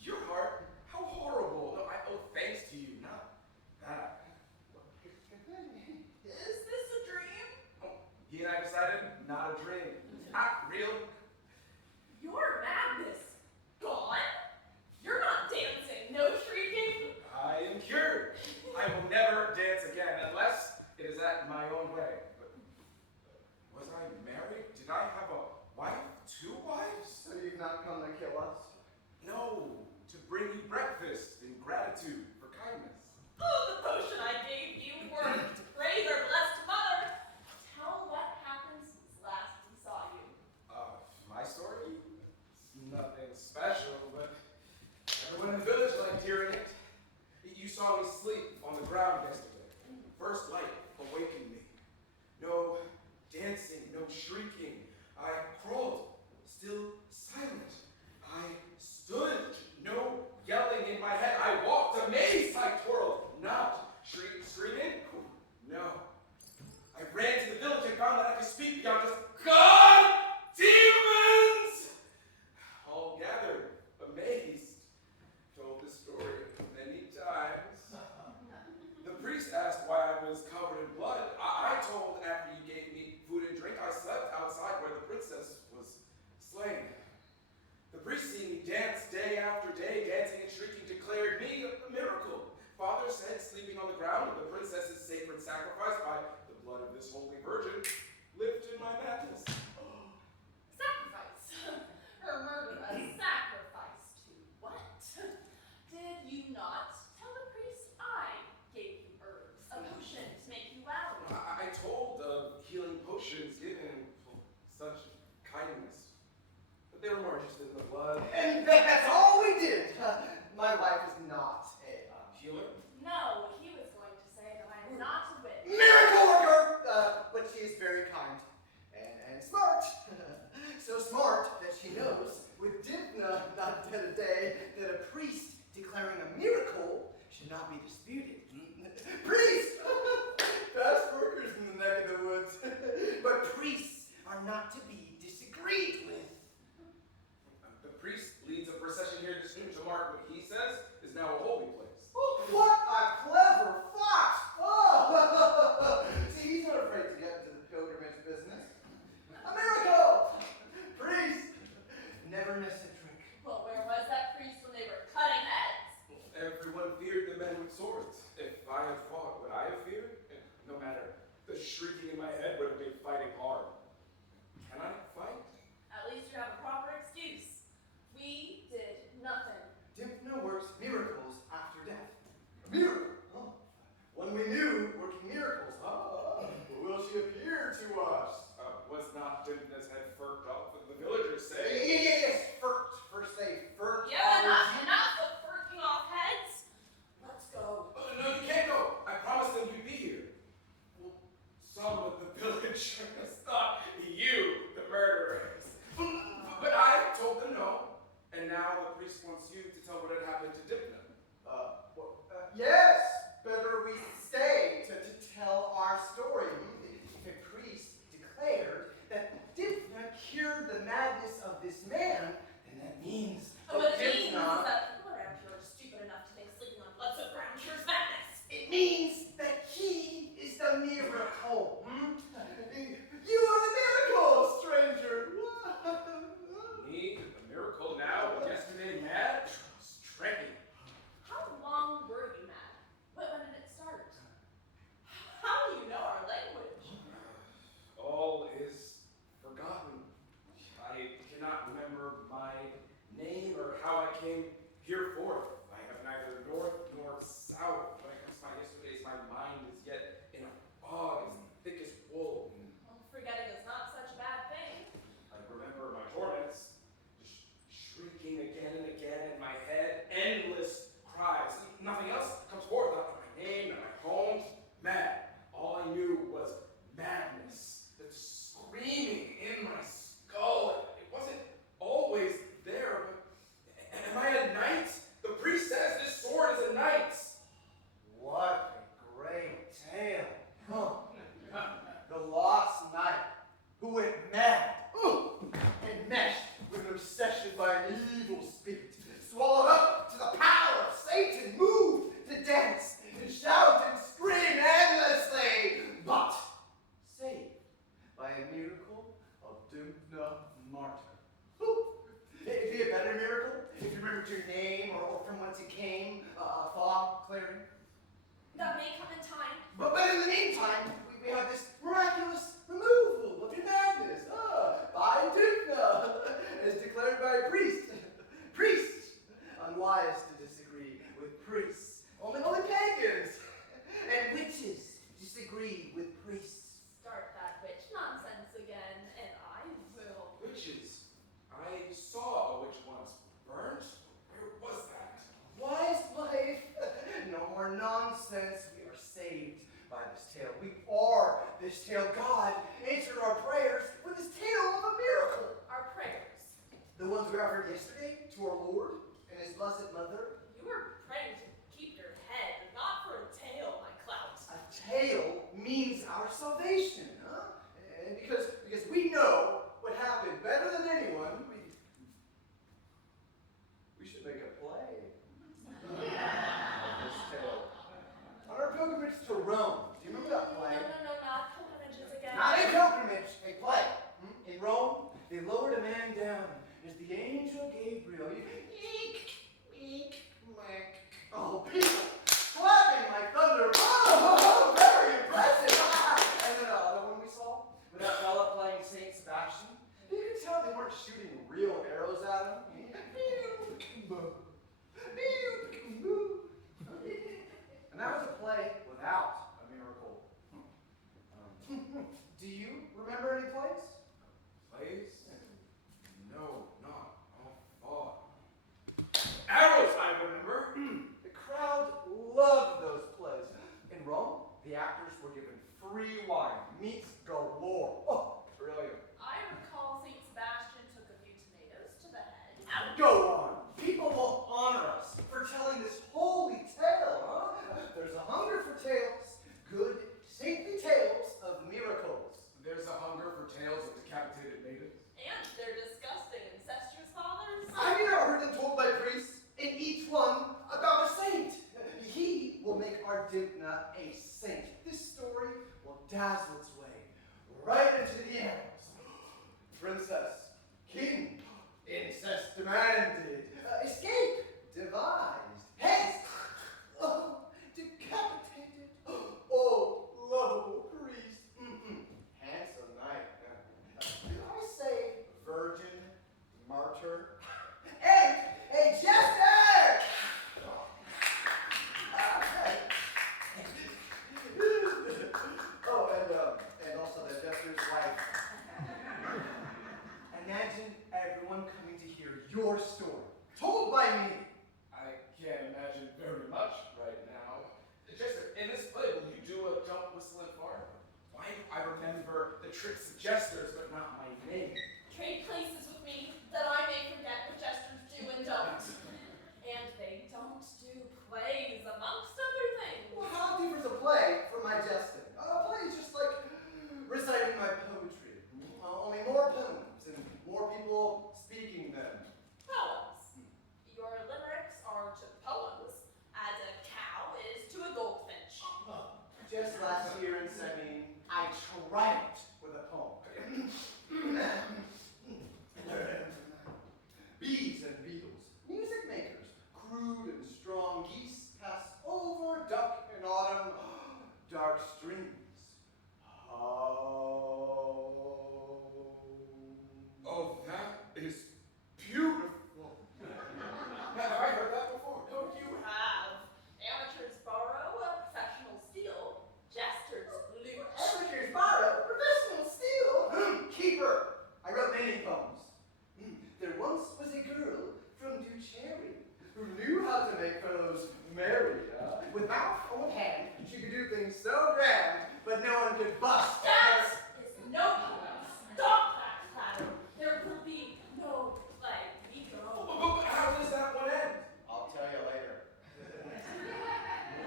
Your heart? How horrible. No, I owe thanks to you, not that. Is this a dream? Oh, he and I decided, not a dream. Not real. Your madness gone? You're not dancing, no shrieking. I am cured. I will never dance again unless it is at my own way. But was I married? Did I have a wife? 2 wives? So you've not come to kill us? No, to bring you breakfast in gratitude for kindness. Oh, the potion I gave you worked. Praise our blessed mother. Tell what happened since last we saw you. My story? It's nothing special, but everyone in the village liked hearing it. You saw me sleep on the ground yesterday. First light awakened me. No dancing, no shrieking. I crawled, still silent. I stood, no yelling in my head. I walked, amazed. I twirled, not screaming. No. I ran to the village and found that I could speak beyond just God, demons. All gathered, amazed. Told this story many times. The priest asked why I was covered in blood. I told after you gave me food and drink, I slept outside where the princess was slain. The priest seeing me dance day after day, dancing and shrieking, declared me a miracle. Father said, sleeping on the ground with the princess's sacred sacrifice by the blood of this holy virgin, lived in my madness. Sacrifice. Her murder a sacrifice to what? Did you not tell the priest I gave you herbs, a potion to make you well? I told of healing potions given for such kindness. But they were more interested in the blood. And that's all we did. My wife is not a Healer? No, he was going to say that I am not a witch. miracle worker! But she is very kind and smart. So smart that she knows, with Dymphna not dead a day, that a priest declaring a miracle should not be disputed. Priest! Fast workers in the neck of the woods. But priests are not to be disagreed with. The priest leads a procession here to mark what he says is now a holy place. Oh, what a clever fox! Oh. See, he's not afraid to get into the pilgrimage business. A miracle! Priest! Never miss a trick. Well, where was that priest when they were cutting heads? Everyone feared the men with swords. If I had fought, would I have feared? No matter the shrieking in my head would have made fighting hard. Can I fight? At least you have a proper excuse. We did nothing. Dymphna works miracles after death. A miracle? Oh. One we knew working miracles. Oh. Will she appear to us? Was not Dymphna's head furked up, but the villagers say. Yes, first. First they first. Yeah, enough of furking off heads. Let's go. No, you can't go. I promised them you'd be here. Well, some of the villagers thought you, the murderers. But I told them no. And now the priest wants you to tell what had happened to Dymphna. Yes, better we stay to tell our story. If a priest declared that Dymphna cured the madness of this man, then that means And that what it means is Dymphna... that people around here are stupid enough to think sleeping on blood-soaked ground cures madness. It means that he is the miracle. miracle of Dymphna martyr. Whew. It'd be a better miracle if you remembered your name or from whence you came, fog clearing. That may come in time. But in the meantime, we have this miraculous removal of your madness by Dymphna, as declared by a priest. Priests, unwise to disagree with priests. Only pagans and witches disagree with priests. Start that witch nonsense again, and I will. Witches. I saw a witch once. Burnt? Where was that? Wise life. No more nonsense. We are saved by this tale. We are this tale. God answered our prayers with this tale of a miracle. Our prayers. The ones we offered yesterday to our Lord and His Blessed Mother. You were praying to keep your head, not for a tail, my clout. A tale means our salvation, huh? And because we know what happened better than anyone, we should make a play of this tale. On our pilgrimage to Rome, do you remember that play? No, not pilgrimages again. Not a pilgrimage, a play. In Rome, they lowered a man down as the angel Gabriel. Oh, people clapping like thunder. Oh, very impressive. And then the one we saw with that fella playing Saint Sebastian, you could tell they weren't shooting real arrows at him. And that was a play without a miracle. Do you remember any plays? Plays? No, not all thought. Arrows, I remember. The crowd loved those plays. In Rome, the actors were given free wine, meats galore. Oh, brilliant. I recall St. Sebastian took a few tomatoes to the head. Go on. People will honor us for telling this holy tale, huh? There's a hunger for tales, good, saintly tales of miracles. There's a hunger for tales of decapitated maidens. And their disgusting incestuous fathers. Have you never heard them told by priests, in each one about a saint? He will make our Dymphna a saint. This story will dazzle its way right into the annals. Princess, king, incest demanded, escape devised, heads, decapitated, oh, lovable priest, handsome knight. Did I say virgin, martyr, and a jester? Oh, and also the jester's wife. Imagine everyone coming to hear your story, told by me. I can't imagine very much right now. Jester, in this play, will you do a jump, whistle, and fart? Why do I remember the tricks of jesters, but not my name? Trade places with me, that I may forget what jesters do and don't. And they don't do plays, amongst other things. Well, how differs a play from my jesting? A play is just like reciting my poetry. Only more poems and more people speaking them. Poems. Your limericks are to poems, as a cow is to a goldfinch. Just last year in Sabine, I triumphed with a poem. Bees and beetles, music makers, crude and strong geese pass over duck in autumn, dark streams. Oh, that is beautiful. Have I heard that before? Oh, you have. Amateurs borrow, professionals steal. Jesters loot. Amateurs borrow, professionals steal. Keeper, I wrote many poems. There once was a girl from Ducherry who knew how to make fellows merry. With mouth or with hand, she could do things so grand, but no one could bust. That is no poem. Stop that clatter. There will be no play. We go. But how does that one end? I'll tell you later.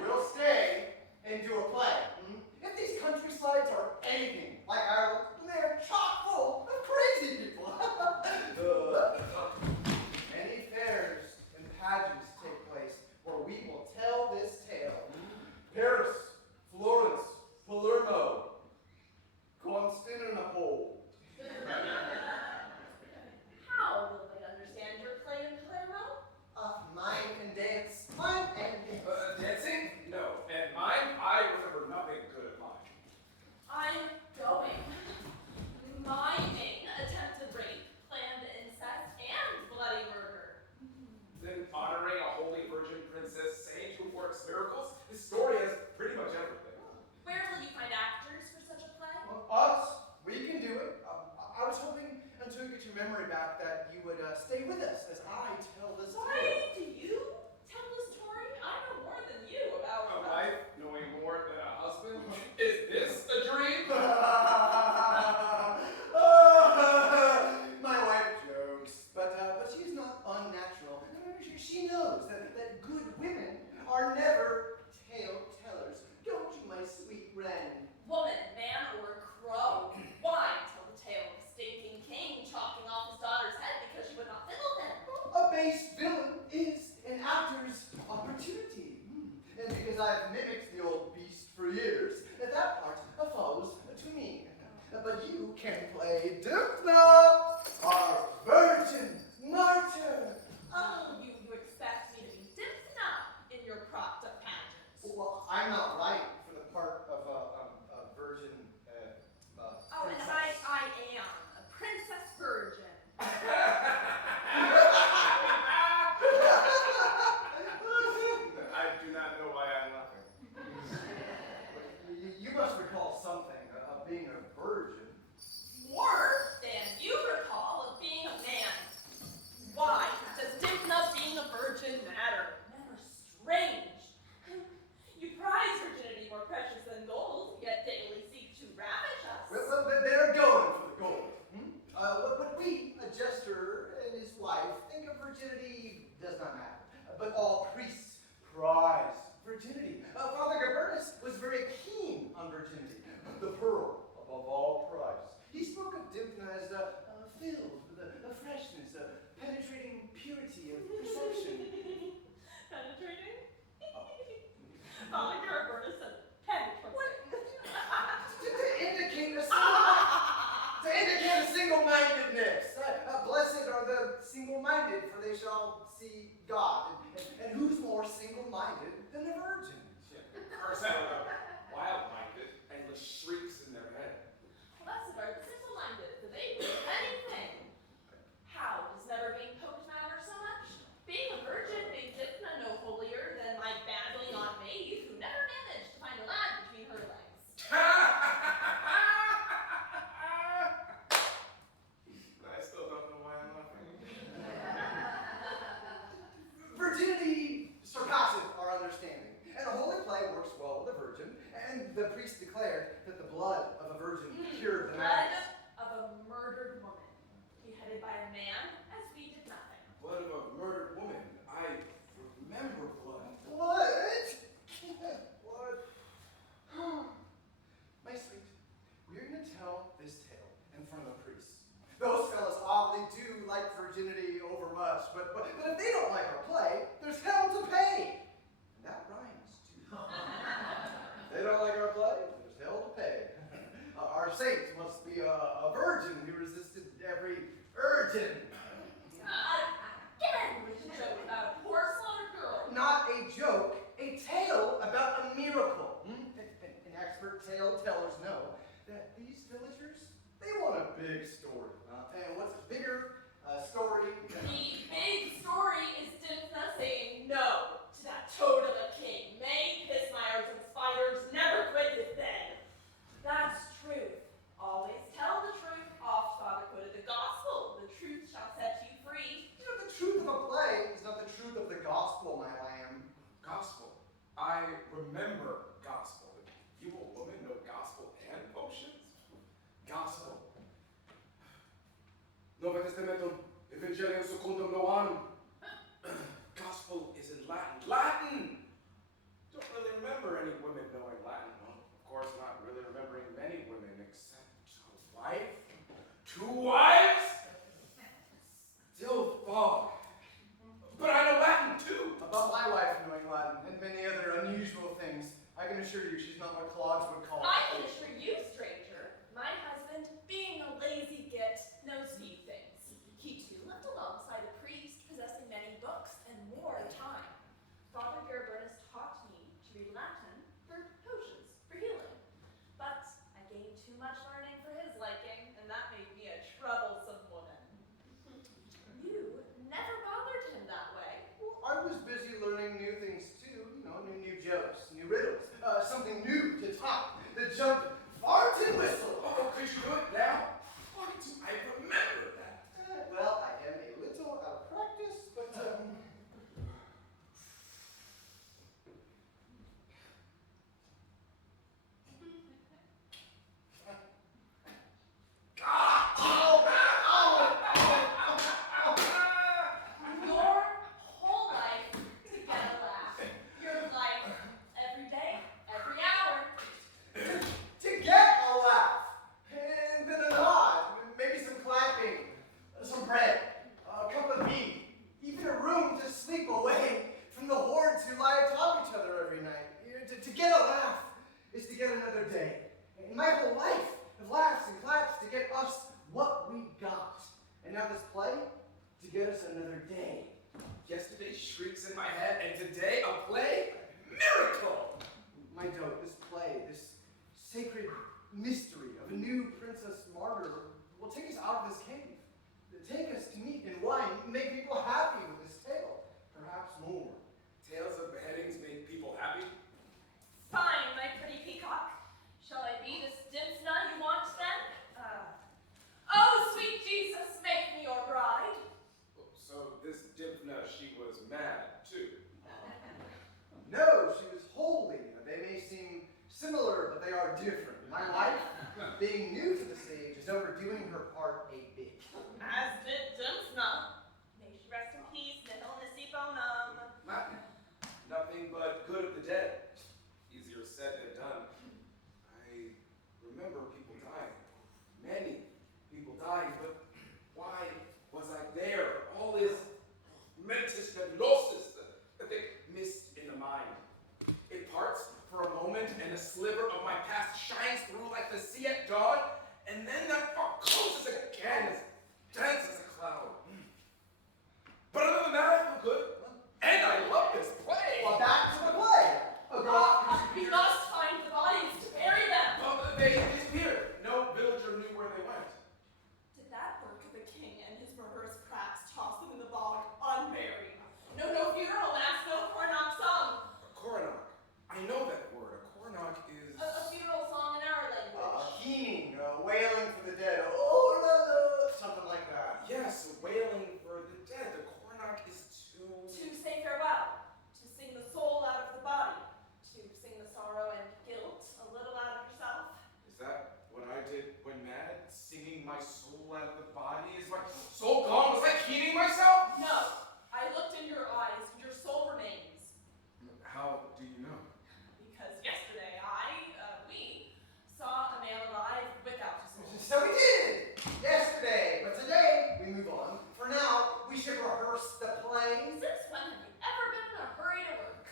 We'll stay and do a play. If these countrysides are anything like Ireland, then they're chock full of crazy people. Tori back that you would stay with us as I tell this Why tale. do you tell this story? I know more than you about A wife knowing more than a husband? Is this a dream? My wife jokes, but she's not unnatural. She knows that good women are never tale tellers. Don't you, my sweet Wren? woman, man, or crow. Why tell the tale of a stinking king chopping off his daughter's head because she would not fiddle him? A base villain is an actor's opportunity. And because I've mimicked the old beast for years, that part falls to me. But you can play Dymphna, our virgin martyr. Oh, you expect me to be Dymphna in your propped up pageant. Well, I'm not right for the part of a virgin Oh, and princess. I am a princess virgin. I do not know why I'm laughing. You must recall something of being a virgin. More than you recall of being a man. Why does Dymphna being a virgin matter? Men are strange. You prize virginity more precious than gold, yet daily seek to ravish us. Well, they're going for the gold. What we, a Jester and his wife, think of virginity does not matter. But all priests prize virginity. Father Gabernus was very keen on virginity, the pearl above all prize. He spoke of Dymphna as filled with a freshness, a penetrating purity of perception. Penetrating? Father Gabernus said penetrating. To indicate a single-mindedness. Blessed are the single-minded, for they shall see God. And who's more single-minded than a virgin? Curse out wild-minded and with shrieks in their head. Blessed are the simple-minded, for they will do anything. How does never being poked matter so much? Being a virgin made Dymphna no holier than my babbling on maid, who never managed to find a lad between her legs. I still don't know why I'm laughing. Virginity surpasses our understanding, and a holy play works well with a virgin, and the priest declared that the blood of a virgin cured the Blood madness. of a murdered woman, beheaded by a man, as we did nothing. Blood of a murdered woman. I remember blood. What? What? My sweet, we're going to tell this tale in front of a priest. Those fellas oddly do like virginity over much, but if they don't like our play, there's hell to pay. And that rhymes, too. If they don't like our play, there's hell to pay. Our saint must be a virgin who resisted every urgin. Again with the joke about a poor slaughtered girl. Not a joke, a tale about a miracle. And expert tale tellers know that these villagers, they want a big story. And what's a bigger story? The big story is Dymphna saying no to that toad of a king. May pismires and spiders never quit his bed. That's truth. Always tell the truth. Oft Father quoted the gospel. The truth shall set you free. You know, the truth of a play is not the truth of the gospel, my lamb. Gospel. I remember gospel. You a woman know gospel and potions? Gospel. Novo Testamento Evangelium secundum Noanum. Gospel is in Latin. Latin! Don't really remember any women knowing Latin. Well, of course, not really remembering many women except a wife. 2 wives? Still fog. But I know Latin too. About my wife knowing Latin and many other unusual things, I can assure you she's not what clogs would call I can assure you, stranger, my husband, being a lazy git, knows few things. He too lived alongside a priest, possessing many books and more time. Father Gabernus taught me to read Latin for potions, for healing. But I gained too much learning for his liking, and that made me a troublesome woman. You never bothered him that way. Well, I was busy learning new things too, you know, new jokes, new riddles, something new to talk. The shrieks in my head, and today a play? Miracle! My dote, this play, this sacred mystery of a new princess martyr will take us out of this cave. Take us to meat and wine, make people happy with this tale. Perhaps more. Tales of beheadings make people happy? Fine, my pretty peacock. Shall I be this Dymphna you want then? Oh, sweet Jesus, make me your bride. So this Dymphna, she was mad too. No, she was holy. They may seem similar, but they are different. My wife, being new to the stage, is overdoing her part a bit. As did Dymphna. May she rest in peace, nihil nisi bonum. Nothing but good of the dead. Easier said than done. I remember people dying. Many people dying, but why was I there? All is mentis nebulosis, the thick mist in the mind. It parts for a moment, and a sliver of my past shines through like the sea at dawn, and then that fog closes again, as dense as a cloud. But other than that, I feel good, and I love this play. Well, back to the play. A girl We must find the bodies to bury them. Well, they disappeared. No villager knew where they went. Did that work of the king and his murderous brats toss them in the bog unburied? No funeral mass, no coronach song. A coronach. I know that word. A coronach is... A funeral song in our language. keening, wailing for the dead. Oh, la, la, something like that. Yes, wailing for the dead. The coronach is to... To say farewell. To sing the soul out of the body. To sing the sorrow and guilt a little out of yourself. Is that what I did when mad? Singing my soul out of the body? Is my soul gone? Was I heating myself? No. I looked in your eyes and your soul remains. How do you know? Because yesterday we saw a man alive without a soul. So we did! Yesterday, but today we move on. For now, we should rehearse the play. Since when have you ever been in a hurry to work?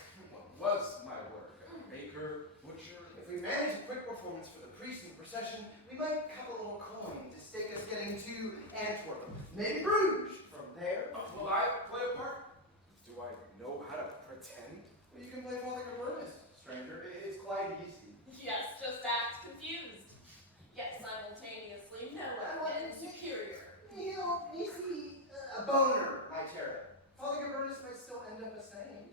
What was my work? A baker, butcher? If we manage a quick performance for the priest in the procession, we might have a little coin to stake us getting to Antwerp, maybe Bruges. From there, Will I play a part? Do I know how to pretend? well, you can play Father Governess, stranger. It's quite easy. Yes, just act confused. Yet simultaneously know and superior. Easy, a boner, my terror. Father Governess might still end up a saint.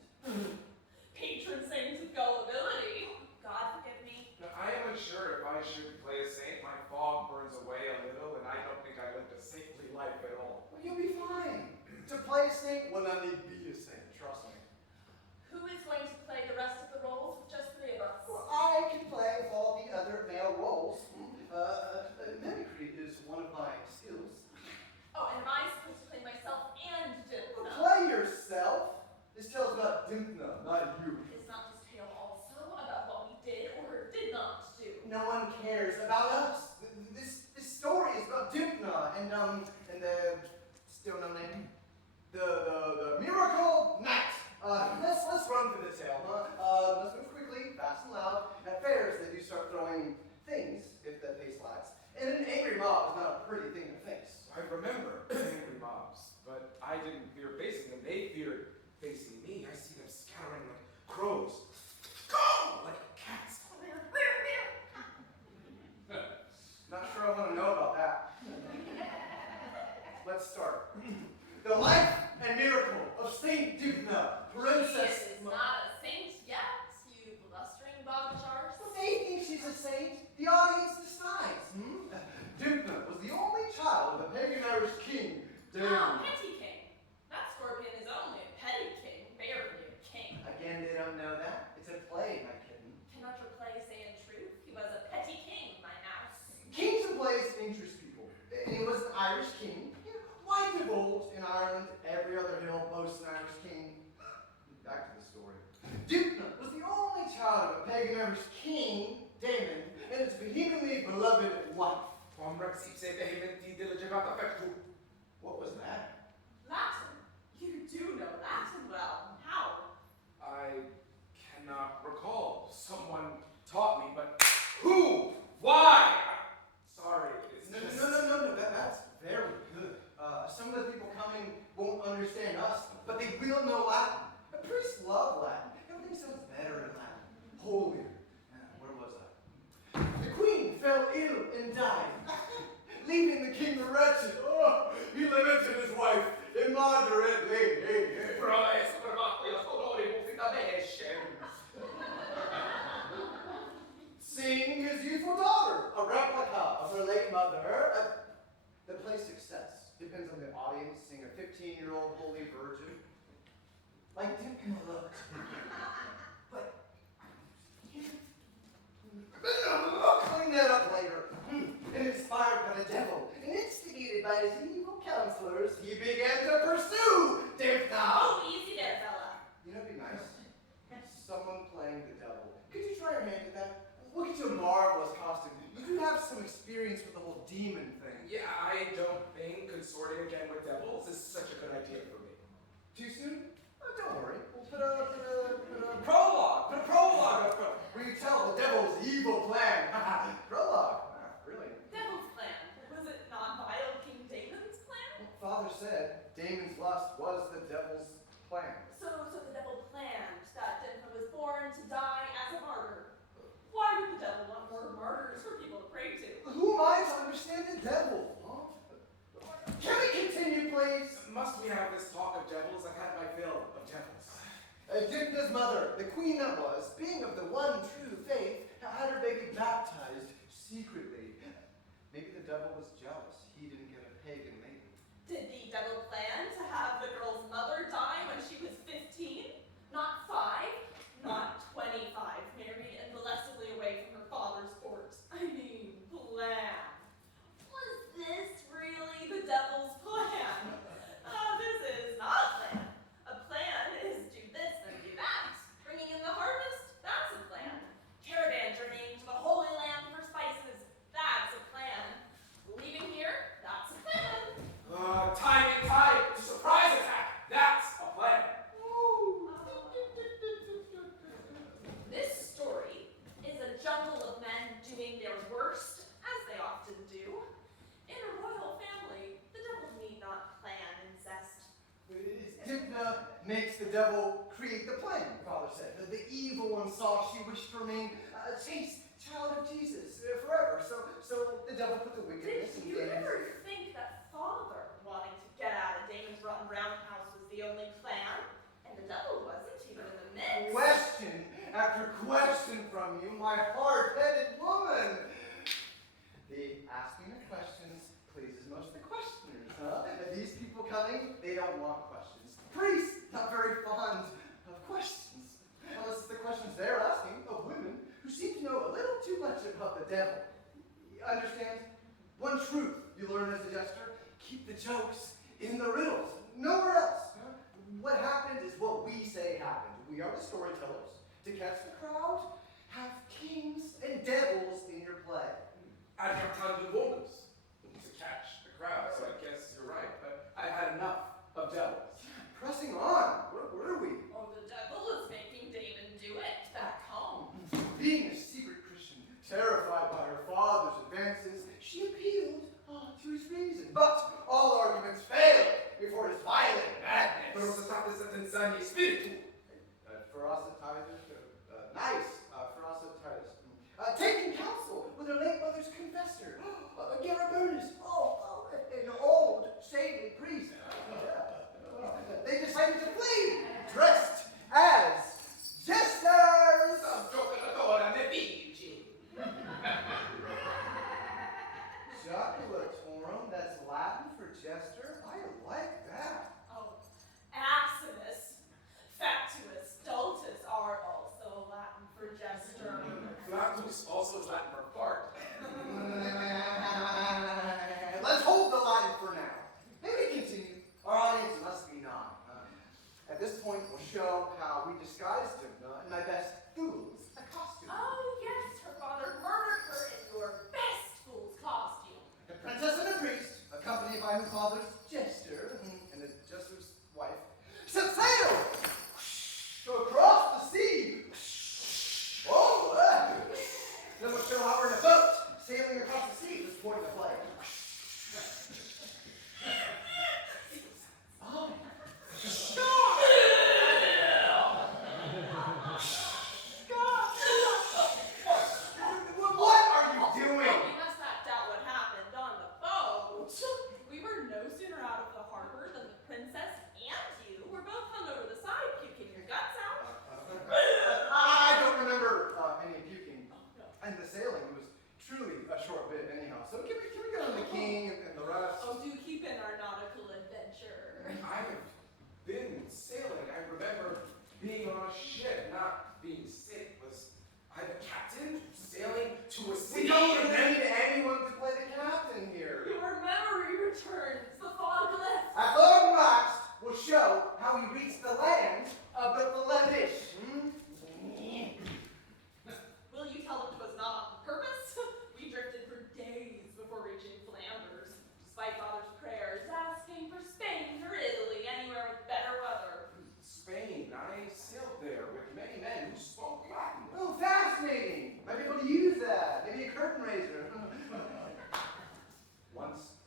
Patron saint of gullibility. God forgive me. Now, I am unsure if I should play a saint. My fog burns away a little, and I don't think I lived a saintly life at all. Well, you'll be fine. To play a saint, well, not need be a saint, trust me. Who is going to play the rest of the roles with just three of us? Well, I can play with all the other male roles. Mimicry is one of my skills. Oh, and am I supposed to play myself and Dymphna? Play yourself. This tale's about Dymphna, not you. Is not this tale also about what we did or did not do? No one cares about us. This story is about Dymphna and the still no name. The miracle night. Let's run through the tale, huh? Let's move quickly, fast and loud. At fairs, they do start throwing things if the pace lags. And an angry mob is not a pretty thing to face. I remember angry mobs, but I didn't fear facing them. They feared facing me. I see them scattering like crows. Go! Like cats. Not sure I want to know about that. Let's start. The life and miracle of Saint Dymphna, princess. She is not a saint yet, you blustering bogchars. They think she's a saint. The audience decides. Dymphna was the only child of a pagan Irish king. Oh, petty king. That scorpion is only a petty king, barely a king. Again, they don't know that. It's a play, my kitten. Cannot your play say in truth he was a petty king, my mouse? Kings and plays interest people. And he was an Irish king. Why divulge in Ireland? Every other hill boasts an Irish king. Back to the story. Dymphna was the only child of a pagan Irish king, Damon, and his vehemently beloved wife. What was that? Latin. You do know Latin well. How? I cannot recall. Someone taught me, but who? Why? I'm sorry. It's No, just... no. That's very good. Some of the people coming won't understand us, but they will know Latin. wretched. Oh, he lamented his wife immoderately. Seeing his youthful daughter, a replica of her late mother. The play's success depends on the audience seeing a 15-year-old holy virgin. Like Dymphna looked. But I'll clean that up later. And inspired by the devil, and instigated by his evil counselors, he began to pursue Dymphna. Oh, easy there, fella. You know, it'd be nice. Someone playing the devil. Could you try your hand at that? Look at your marvelous costume. You do have some experience with the whole demon thing. Yeah, I don't think consorting again with devils is such a good idea for me. Too soon? Oh, don't worry. We'll put a prologue. Put a prologue up front where you tell the devil's evil plan. Prologue. Really? Devil's plan. Was it not vile King Damon's plan? Father said Damon's lust was the devil's plan. So the devil planned that Dymphna was born to die as a martyr. Why would the devil want more martyrs for people to pray to? Who am I to understand the devil? Huh? Can we continue, please? Must we have this talk of devils? I've had my fill of devils. Dymphna's mother, the queen that was, being of the one true faith, had her baby baptized secretly. Maybe the devil was jealous. He didn't get a pagan maiden. Did the devil plan to have the girl's mother die when she was 15? Not 5, not 25, married and blessedly away from her father's court. I mean, plan. Was this really the devil's plan? This is not a plan. A plan is do this and do that. Bringing in the harvest, that's a plan. Caravan journeying to the Holy Land for spices, that's a plan. Leaving here, that's a plan. Time to surprise attack. That's a plan. This story is a jumble of men doing their worst, as they often do. In a royal family, the devil need not plan incest. Dymphna makes the devil create the plan, Father said. The evil one saw she wished to remain a chaste child of Jesus forever. So the devil put the wickedness Did in you Damon's ever ear. think that father wanting to get out of Damon's rotten roundhouse was the only plan? And the devil wasn't even in the mix. Question after question from you, my hard-headed woman. The asking of questions pleases most of the questioners, huh? These people coming, they don't want questions. Priests, not very fond of questions. Unless it's the questions they're asking of women who seem to know a little too much about the devil. You understand? One truth you learn as a jester, keep the jokes in the riddles, nowhere else. Huh? What happened is what we say happened. We are the storytellers. To catch the crowd, have kings and devils in your play. I'd have time to bonus to catch the crowd, so I guess you're right. But I've had enough of devils. Pressing on. Where are we? Oh, the devil is making Damon do it back home. Being a secret Christian, terrified by her father's advances, she appealed to his reason. But all arguments failed before his violent madness. Però se state sentenziando spiritu. Ferocitatis. Taking counsel with her late mother's confessor, Garabernus, an old, saintly priest. They decided to flee, dressed as jesters. Joculatorum, that's Latin for jester. I like that. Oh, asinus, factus, stultus are also Latin for jester. Flatus also is Latin for fart. Let's hold the line for now. Maybe continue. Our audience must be none. At this point, we'll show how we disguised Dymphna in my best fool's costume. Oh, yes, her father murdered her in your best fool's costume. The princess and a priest, accompanied by her father's jester and the jester's wife, set sail across the sea. Then we'll show how we're in a boat sailing across the sea. This point in the play.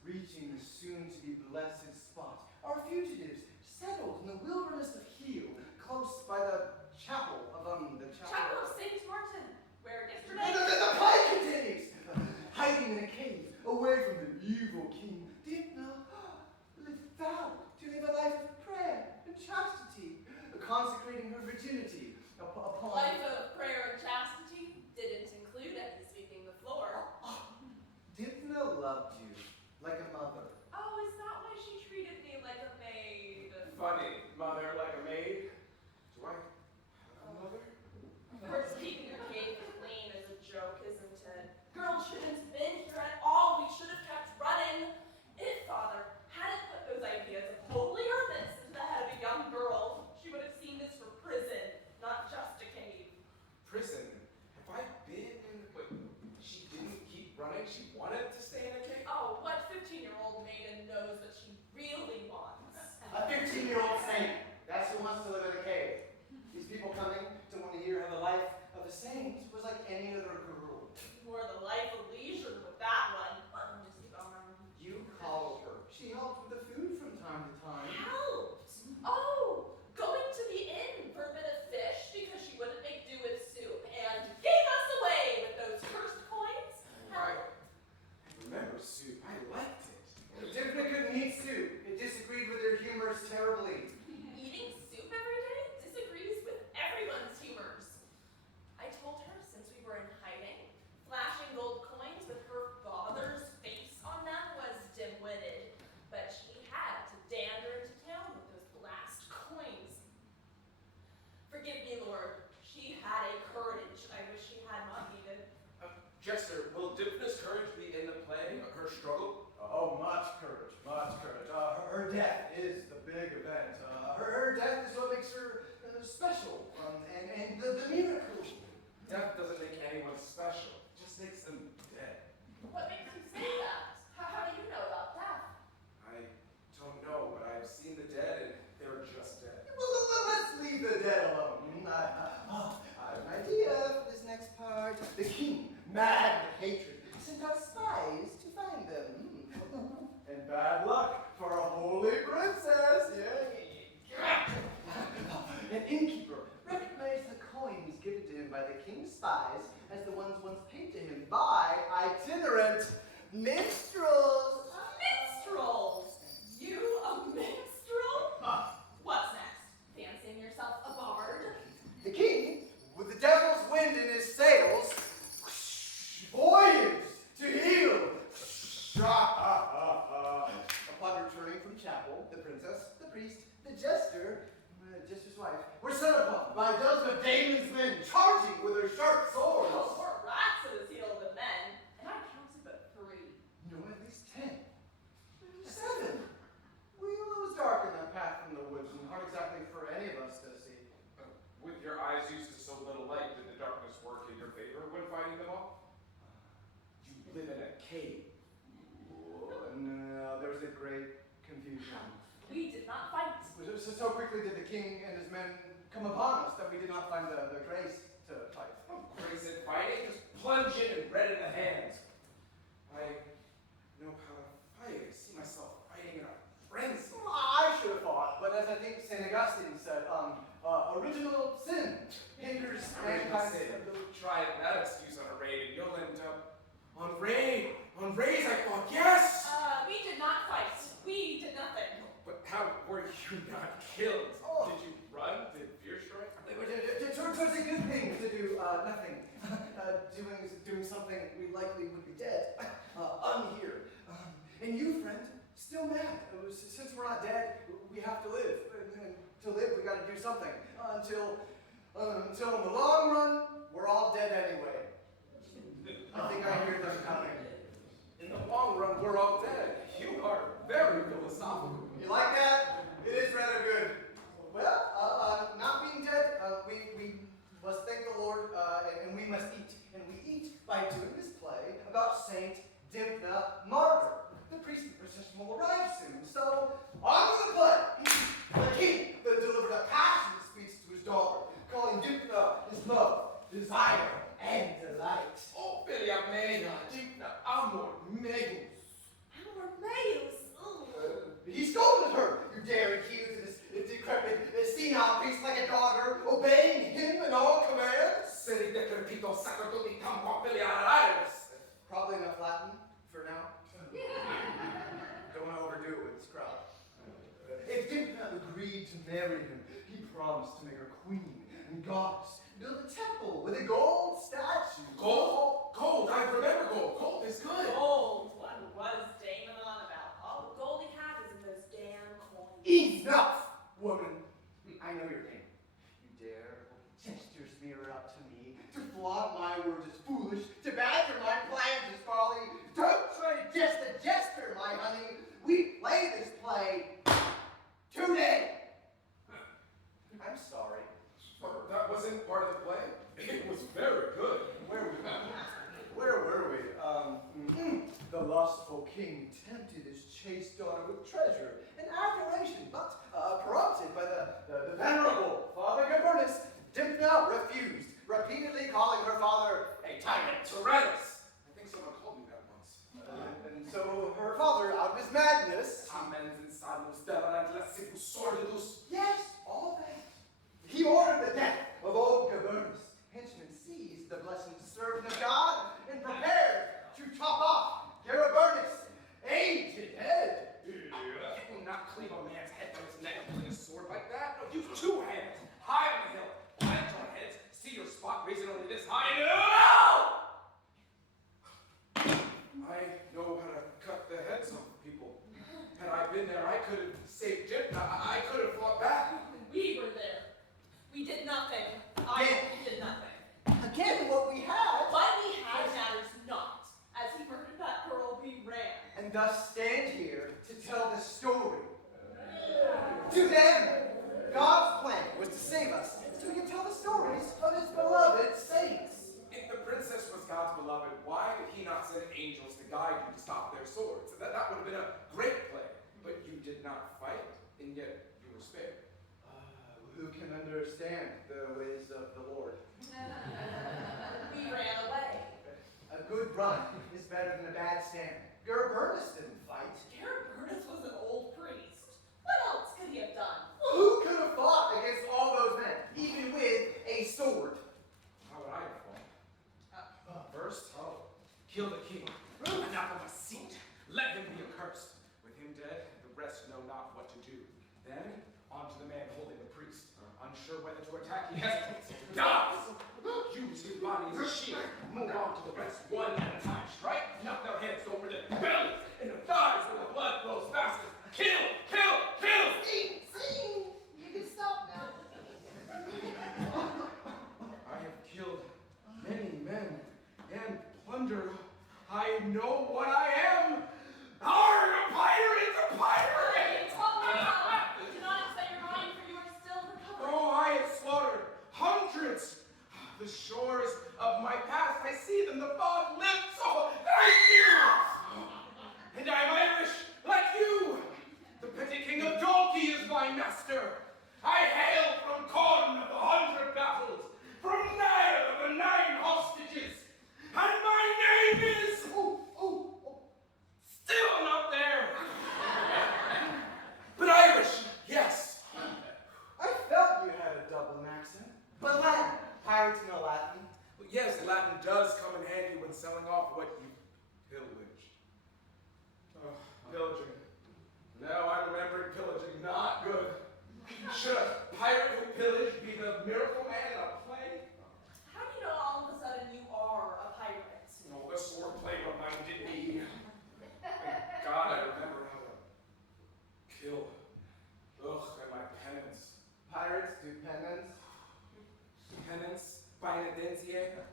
reaching the soon-to-be blessed spot, our fugitives settled in the wilderness of Heel, close by the chapel of Chapel of Saint Martin, where yesterday. The play continues! Hiding in a cave, away from the evil king, Dymphna vowed to live a life of prayer and chastity, consecrating her virginity upon... Life of prayer and chastity didn't include any sweeping the floor. Dymphna loved you like a mother. Oh, is that why she treated me like a maid? Funny, mother like a maid. Do I have a mother? First, keeping your cave clean is a joke, isn't it? Girls shouldn't have been here at all. We should have kept running. If Father hadn't put those ideas of holy hermits into the head of a young girl, she would have seen this for prison, not just a cave. Prison? Have I been in... Wait, she didn't keep running? She wanted to stay in a cave? Oh, what 15-year-old maiden knows what she really wants? A 15-year-old saint. That's who wants to live in a cave. These people coming to want to hear how the life of a saint was like any other girl. More the life of leisure with that one. You called her. She helped with the food from time to time. Helped? Oh, going to the inn for a bit of fish because she wouldn't make do with soup and gave us away with those cursed coins? I remember soup. I liked it. Dymphna couldn't eat soup. It disagreed with her humors terribly. Eating soup every day disagrees with everyone's humors. I told her since we were in hiding, flashing gold coins with her father's face on them was dim-witted, but she had to dander into town with those blast coins. Forgive me, Lord. She had a courage I wish she had not needed. Jester, will Dymphna's courage be in the play? Her struggle? Oh, much courage, much courage. Her death is the big event. Her death is what makes her special, and the miracle. Death doesn't make anyone special. It just makes them dead. What makes you say that? How do you know about death? I don't know, but I've seen the dead and they're just dead. Well, let's leave the dead alone. I have an idea for this next part. The king, mad with hatred, sent out spies to find them. And bad luck for a holy princess. Yeah. An innkeeper recognized the coins given to him by the king's spies as the ones once paid to him by itinerant minstrels. Minstrels! You a minstrel? What's next? Fancying yourself a bard? The king, with the devil's wind in his sails, voyaged to Heel. Upon returning from chapel, the princess, the priest, the jester, Jester's wife, were set upon by a dozen of Damon's men, charging with their sharp swords. Oh, more rats at his heel than men, and I counted but 3. No, at least 10. 7. Well, it was dark in that path from the woods, and hard exactly for any of us to see. With your eyes used to so little light, did the darkness work in your favor when fighting them all? You live in a cave. No, there was a great confusion. We did not fight. So quickly did the king and his men come upon us that we did not find the grace to fight. Oh, grace in fighting, just plunge in and red in the hands. I know how to fight. I see myself fighting in a frenzy. Well, I should have fought, but as I think St. Augustine said, original sin hinders mankind's ability. Try that excuse on a raid and you'll end up on raid. On raids, I fought, yes! We did not fight. We did nothing. But how were you not killed? Oh. Did you run? Did fear strike? Towards a good thing to do nothing. Doing something we likely would be dead. Unheard. And you, friend, still mad. Since we're not dead, we have to live. And to live, we got to do something. Until in the long run, we're all dead anyway. I think I hear them coming. In the long run, we're all dead. You are very philosophical. You like that? It is rather good. Well, not being dead, we must thank the Lord, and we must eat. And we eat by doing this play about Saint Dymphna, martyr. The priestly procession will arrive soon, so on with the play. The king delivered a passionate speech to his daughter, calling Dymphna his love, desire, and delight. Oh, filia mea, digna amor meus. Amor mea? this crowd. If Dymphna agreed to marry him, he promised to make her queen and goddess, build a temple with a gold statue. Gold? Gold, I remember gold. Gold is good. Gold. What was Damon on about? All the gold he had is in those damn coins. Enough, woman. I know your name. You dare hold Jester's mirror up to me, to flaunt my words as foolish, to badger my plans as folly. Don't try to jest the Jester, my honey. We play this play today. I'm sorry. But that wasn't part of the play. It was very good. Where were we? The lustful king tempted his chaste daughter with treasure and admiration, but prompted by the venerable Father Governess, Dymphna refused, repeatedly calling her father a tyrant. Tyrannus. I think someone called me that once. And so her father, out of his madness, Amens insanus deverat lascivus sordidus. yes, all that. He ordered the death of old Governess. Henchmen seized the blessed servant of God and prepared to chop off Garibaldi's aged head. You will not cleave a man's head from his neck and fling a sword like that. No, use two hands, high on the hill, plant our heads, see your spot, raise it only this high, and I know how to cut the heads off people. Had I been there, I could have saved Dymphna. I could have fought back. We were there. We did nothing. Did nothing. Again, what we had. What we had matters not. As he murdered that girl, we ran. And thus stand here to tell the story. To them, God's plan was to save us, so we can tell the stories of his beloved saints. If the princess was God's beloved, why did he not send angels to guide you to stop their swords? That would have been a great play. But you did not fight, and yet you were spared. Who can understand the ways of the Lord? We ran away. A good run is better than a bad stand. Garibaldi didn't fight. Garibaldi was an old priest. What else could he have done? Who could have fought against all those men, even with a sword? How would I have fought? First, kill the king. Anathema seat. Let him be accursed. With him dead, the rest know not what to do. Then, on to the man holding the priest. Unsure whether to attack, he hesitates. Dies! Use his body as a shield. Move on to the rest, one at a time. Strike, knock their heads over the bellies and the thighs where the blood flows fastest. Kill! Kill! Kill! See, you can stop now. I have killed many men and plundered. I know what I am. Arg, a pirate! A pirate! Do not expect your mind, for you are still recovering. Oh, I have slaughtered hundreds. The shores of my past, I see them, the fog lifts. Oh, thank you! And I am Irish, like you. The petty king of Dalkey is my master. I hail from Corn of the 100 battles, from Nile of the 9 hostages. And my name is... Still not there. But Irish, yes. I felt you had a Dublin accent. But Latin. Pirates know Latin. Well, yes, Latin does come in handy when selling off what you pillage. Oh, pillaging. Now I'm remembering pillaging. Not good. Should a pirate who pillaged be the miracle man in a play? How do you know all of a sudden you are a pirate? No, the sword play reminded me. Thank God I remember how to kill. Ugh, and my penance. Pirates do penance. Penance, penitentia.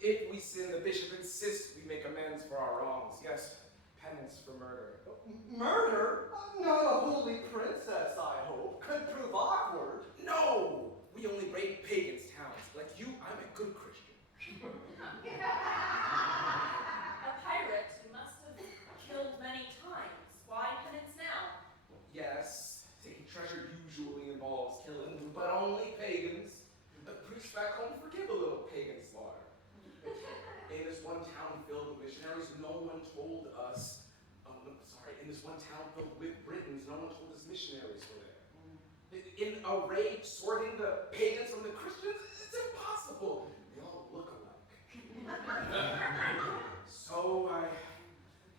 If we sin, the bishop insists we make amends for our wrongs. Yes, penance for murder. Murder? Not a holy princess, I hope. Could prove awkward. No! We only raid pagans' towns. Like you, I'm a good Christian. A pirate you must have killed many times. Why penance now? Yes, taking treasure usually involves killing, but only pagans. The priests back home forgive a little pagan slaughter. In this one town filled with missionaries, no one told us, in this one town filled with Britons, no one told us missionaries were there. In a raid, sorting the pagans from the Christians, it's impossible. They all look alike. So I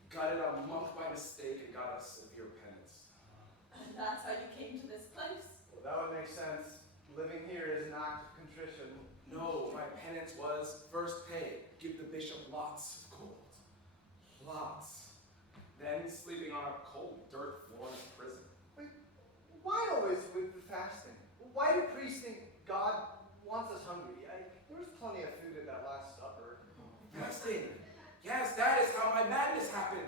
gutted a monk by mistake and got a severe penance. That's how you came to this place? Well, that would make sense. Living here is an act of contrition. No, my penance was first pay. Give the bishop lots of gold. Lots. Then sleeping on a cold dirt floor in a prison. Wait, why always with the fasting? Why do priests think God wants us hungry? There was plenty of food at that last supper. Fasting. Yes, that is how my madness happened.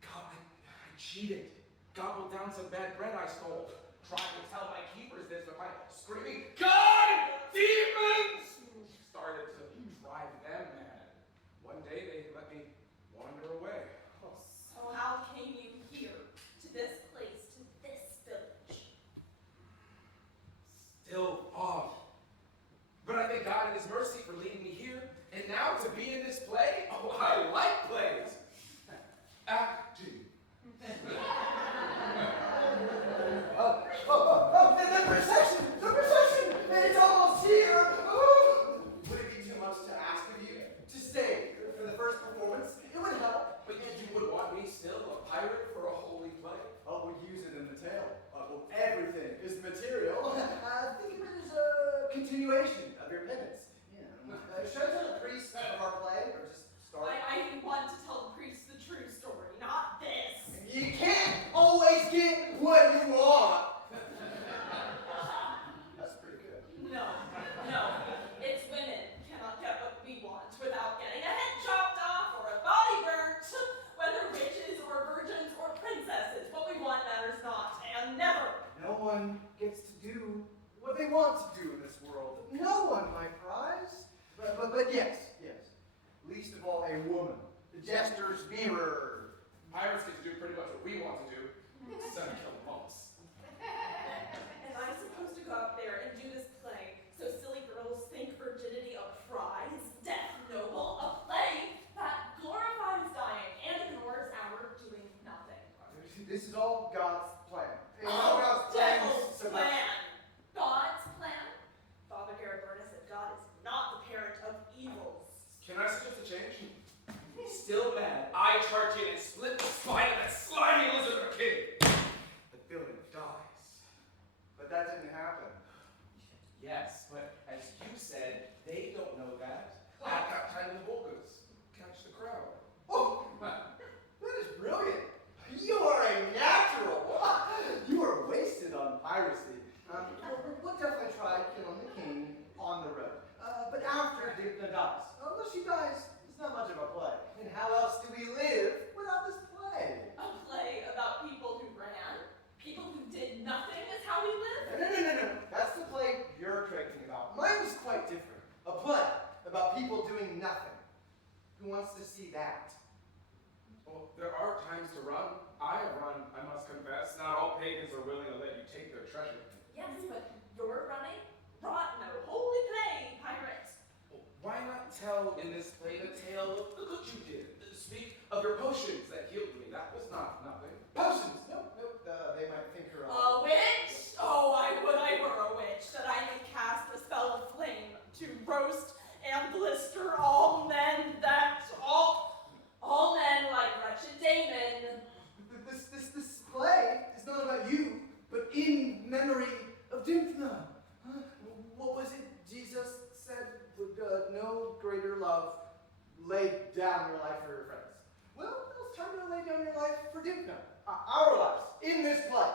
God, I cheated. Gobbled down some bad bread I stole. Tried to tell my keepers this, but my screaming, God, demons! Started to drive them mad. One day they let me wander away. So how came you here, to this place, to this village? Still fog. But I thank God in His mercy for leading me here, and now to be in this play. Oh, I like plays. Acting. The procession! The procession! It's almost here! Oh. Would it be too much to ask of you to stay for the first performance? It would help. But you would want me still a pirate for a holy play? Oh, we'll use it in the tale. Well, everything is material. Think of it as a continuation of your penance. Should I tell the priest of our play, or just start? I want to tell the priest the true story, not this. You can't always get what you want. That's pretty good. No. It's women cannot get what we want without getting a head chopped off or a body burnt. Whether witches or virgins or princesses, what we want matters not, and never. No one gets to do what they want to do in this world. No one, my prize. But yes. Least of all a woman. The jester's mirror. Pirates get to do pretty much what we want to do. Except kill monks. And I'm supposed to go out there and do this play, so silly girls think virginity a prize, death noble, a play that glorifies dying and ignores our doing nothing. This is all God's plan. Oh, devil's so much. plan. God's plan? Father Garibaldi said God is not the parent of evils. Can I suggest a change? Still mad, I charge in and split the spine of that slimy lizard of a king. The villain dies. But that didn't happen. Yes, but as you said, they don't know that. I've got time in the Volgas. Catch the crowd. Oh, that is brilliant. You are a natural. You are wasted on piracy. We'll definitely try killing the king on the road. But after Dymphna dies. Unless she dies, it's not much of a play. And how else do we live without this play? A play about people who ran, people who did nothing is how we live. No. That's the play you're thinking about. Mine was quite different. A play about people doing nothing. Who wants to see that? Well, there are times to run. I have run, I must confess. Not all pagans are willing to let you take their treasure. Yes, but you're running brought no holy play, pirate. Well, why not tell in this play the tale of the good you did? Speak of your potions that healed me. That was not nothing. Potions! Nope. They might think you're A witch? Oh, I would I were a witch, that I may cast a spell of flame to roast and blister all men all men like wretched Damon. This play is not about you, but in memory of Dymphna. What was it Jesus said? No greater love, lay down your life for your friends. Well, it's time to lay down your life for Dymphna. Our lives, in this play.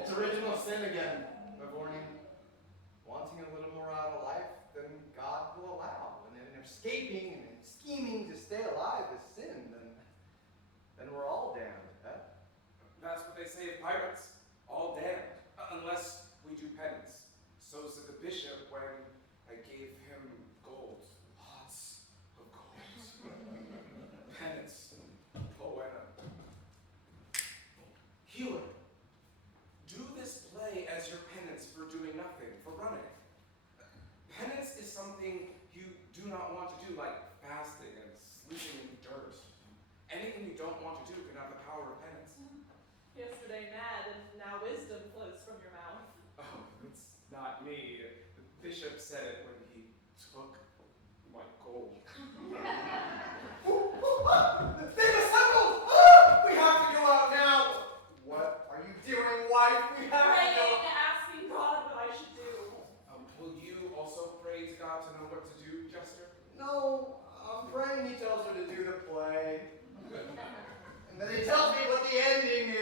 It's original sin again, Mavorny. Wanting a little more out of life than God will allow. And then escaping and scheming to stay alive is sin, then we're all damned. Huh? That's what they say of pirates. All damned. Unless we do penance. So said the bishop when I gave him gold. Lots of gold. Penance. Poena. Healer. Do this play as your penance for doing nothing, for running. Penance is something you do not want to do, like fasting and sleeping in dirt. Anything you don't want to do can have the power of penance. Yesterday mad, and now wisdom flows from your mouth. Oh, it's not me. The bishop said it when he took my gold. brain, he tells her to do the play. And then he tells me what the ending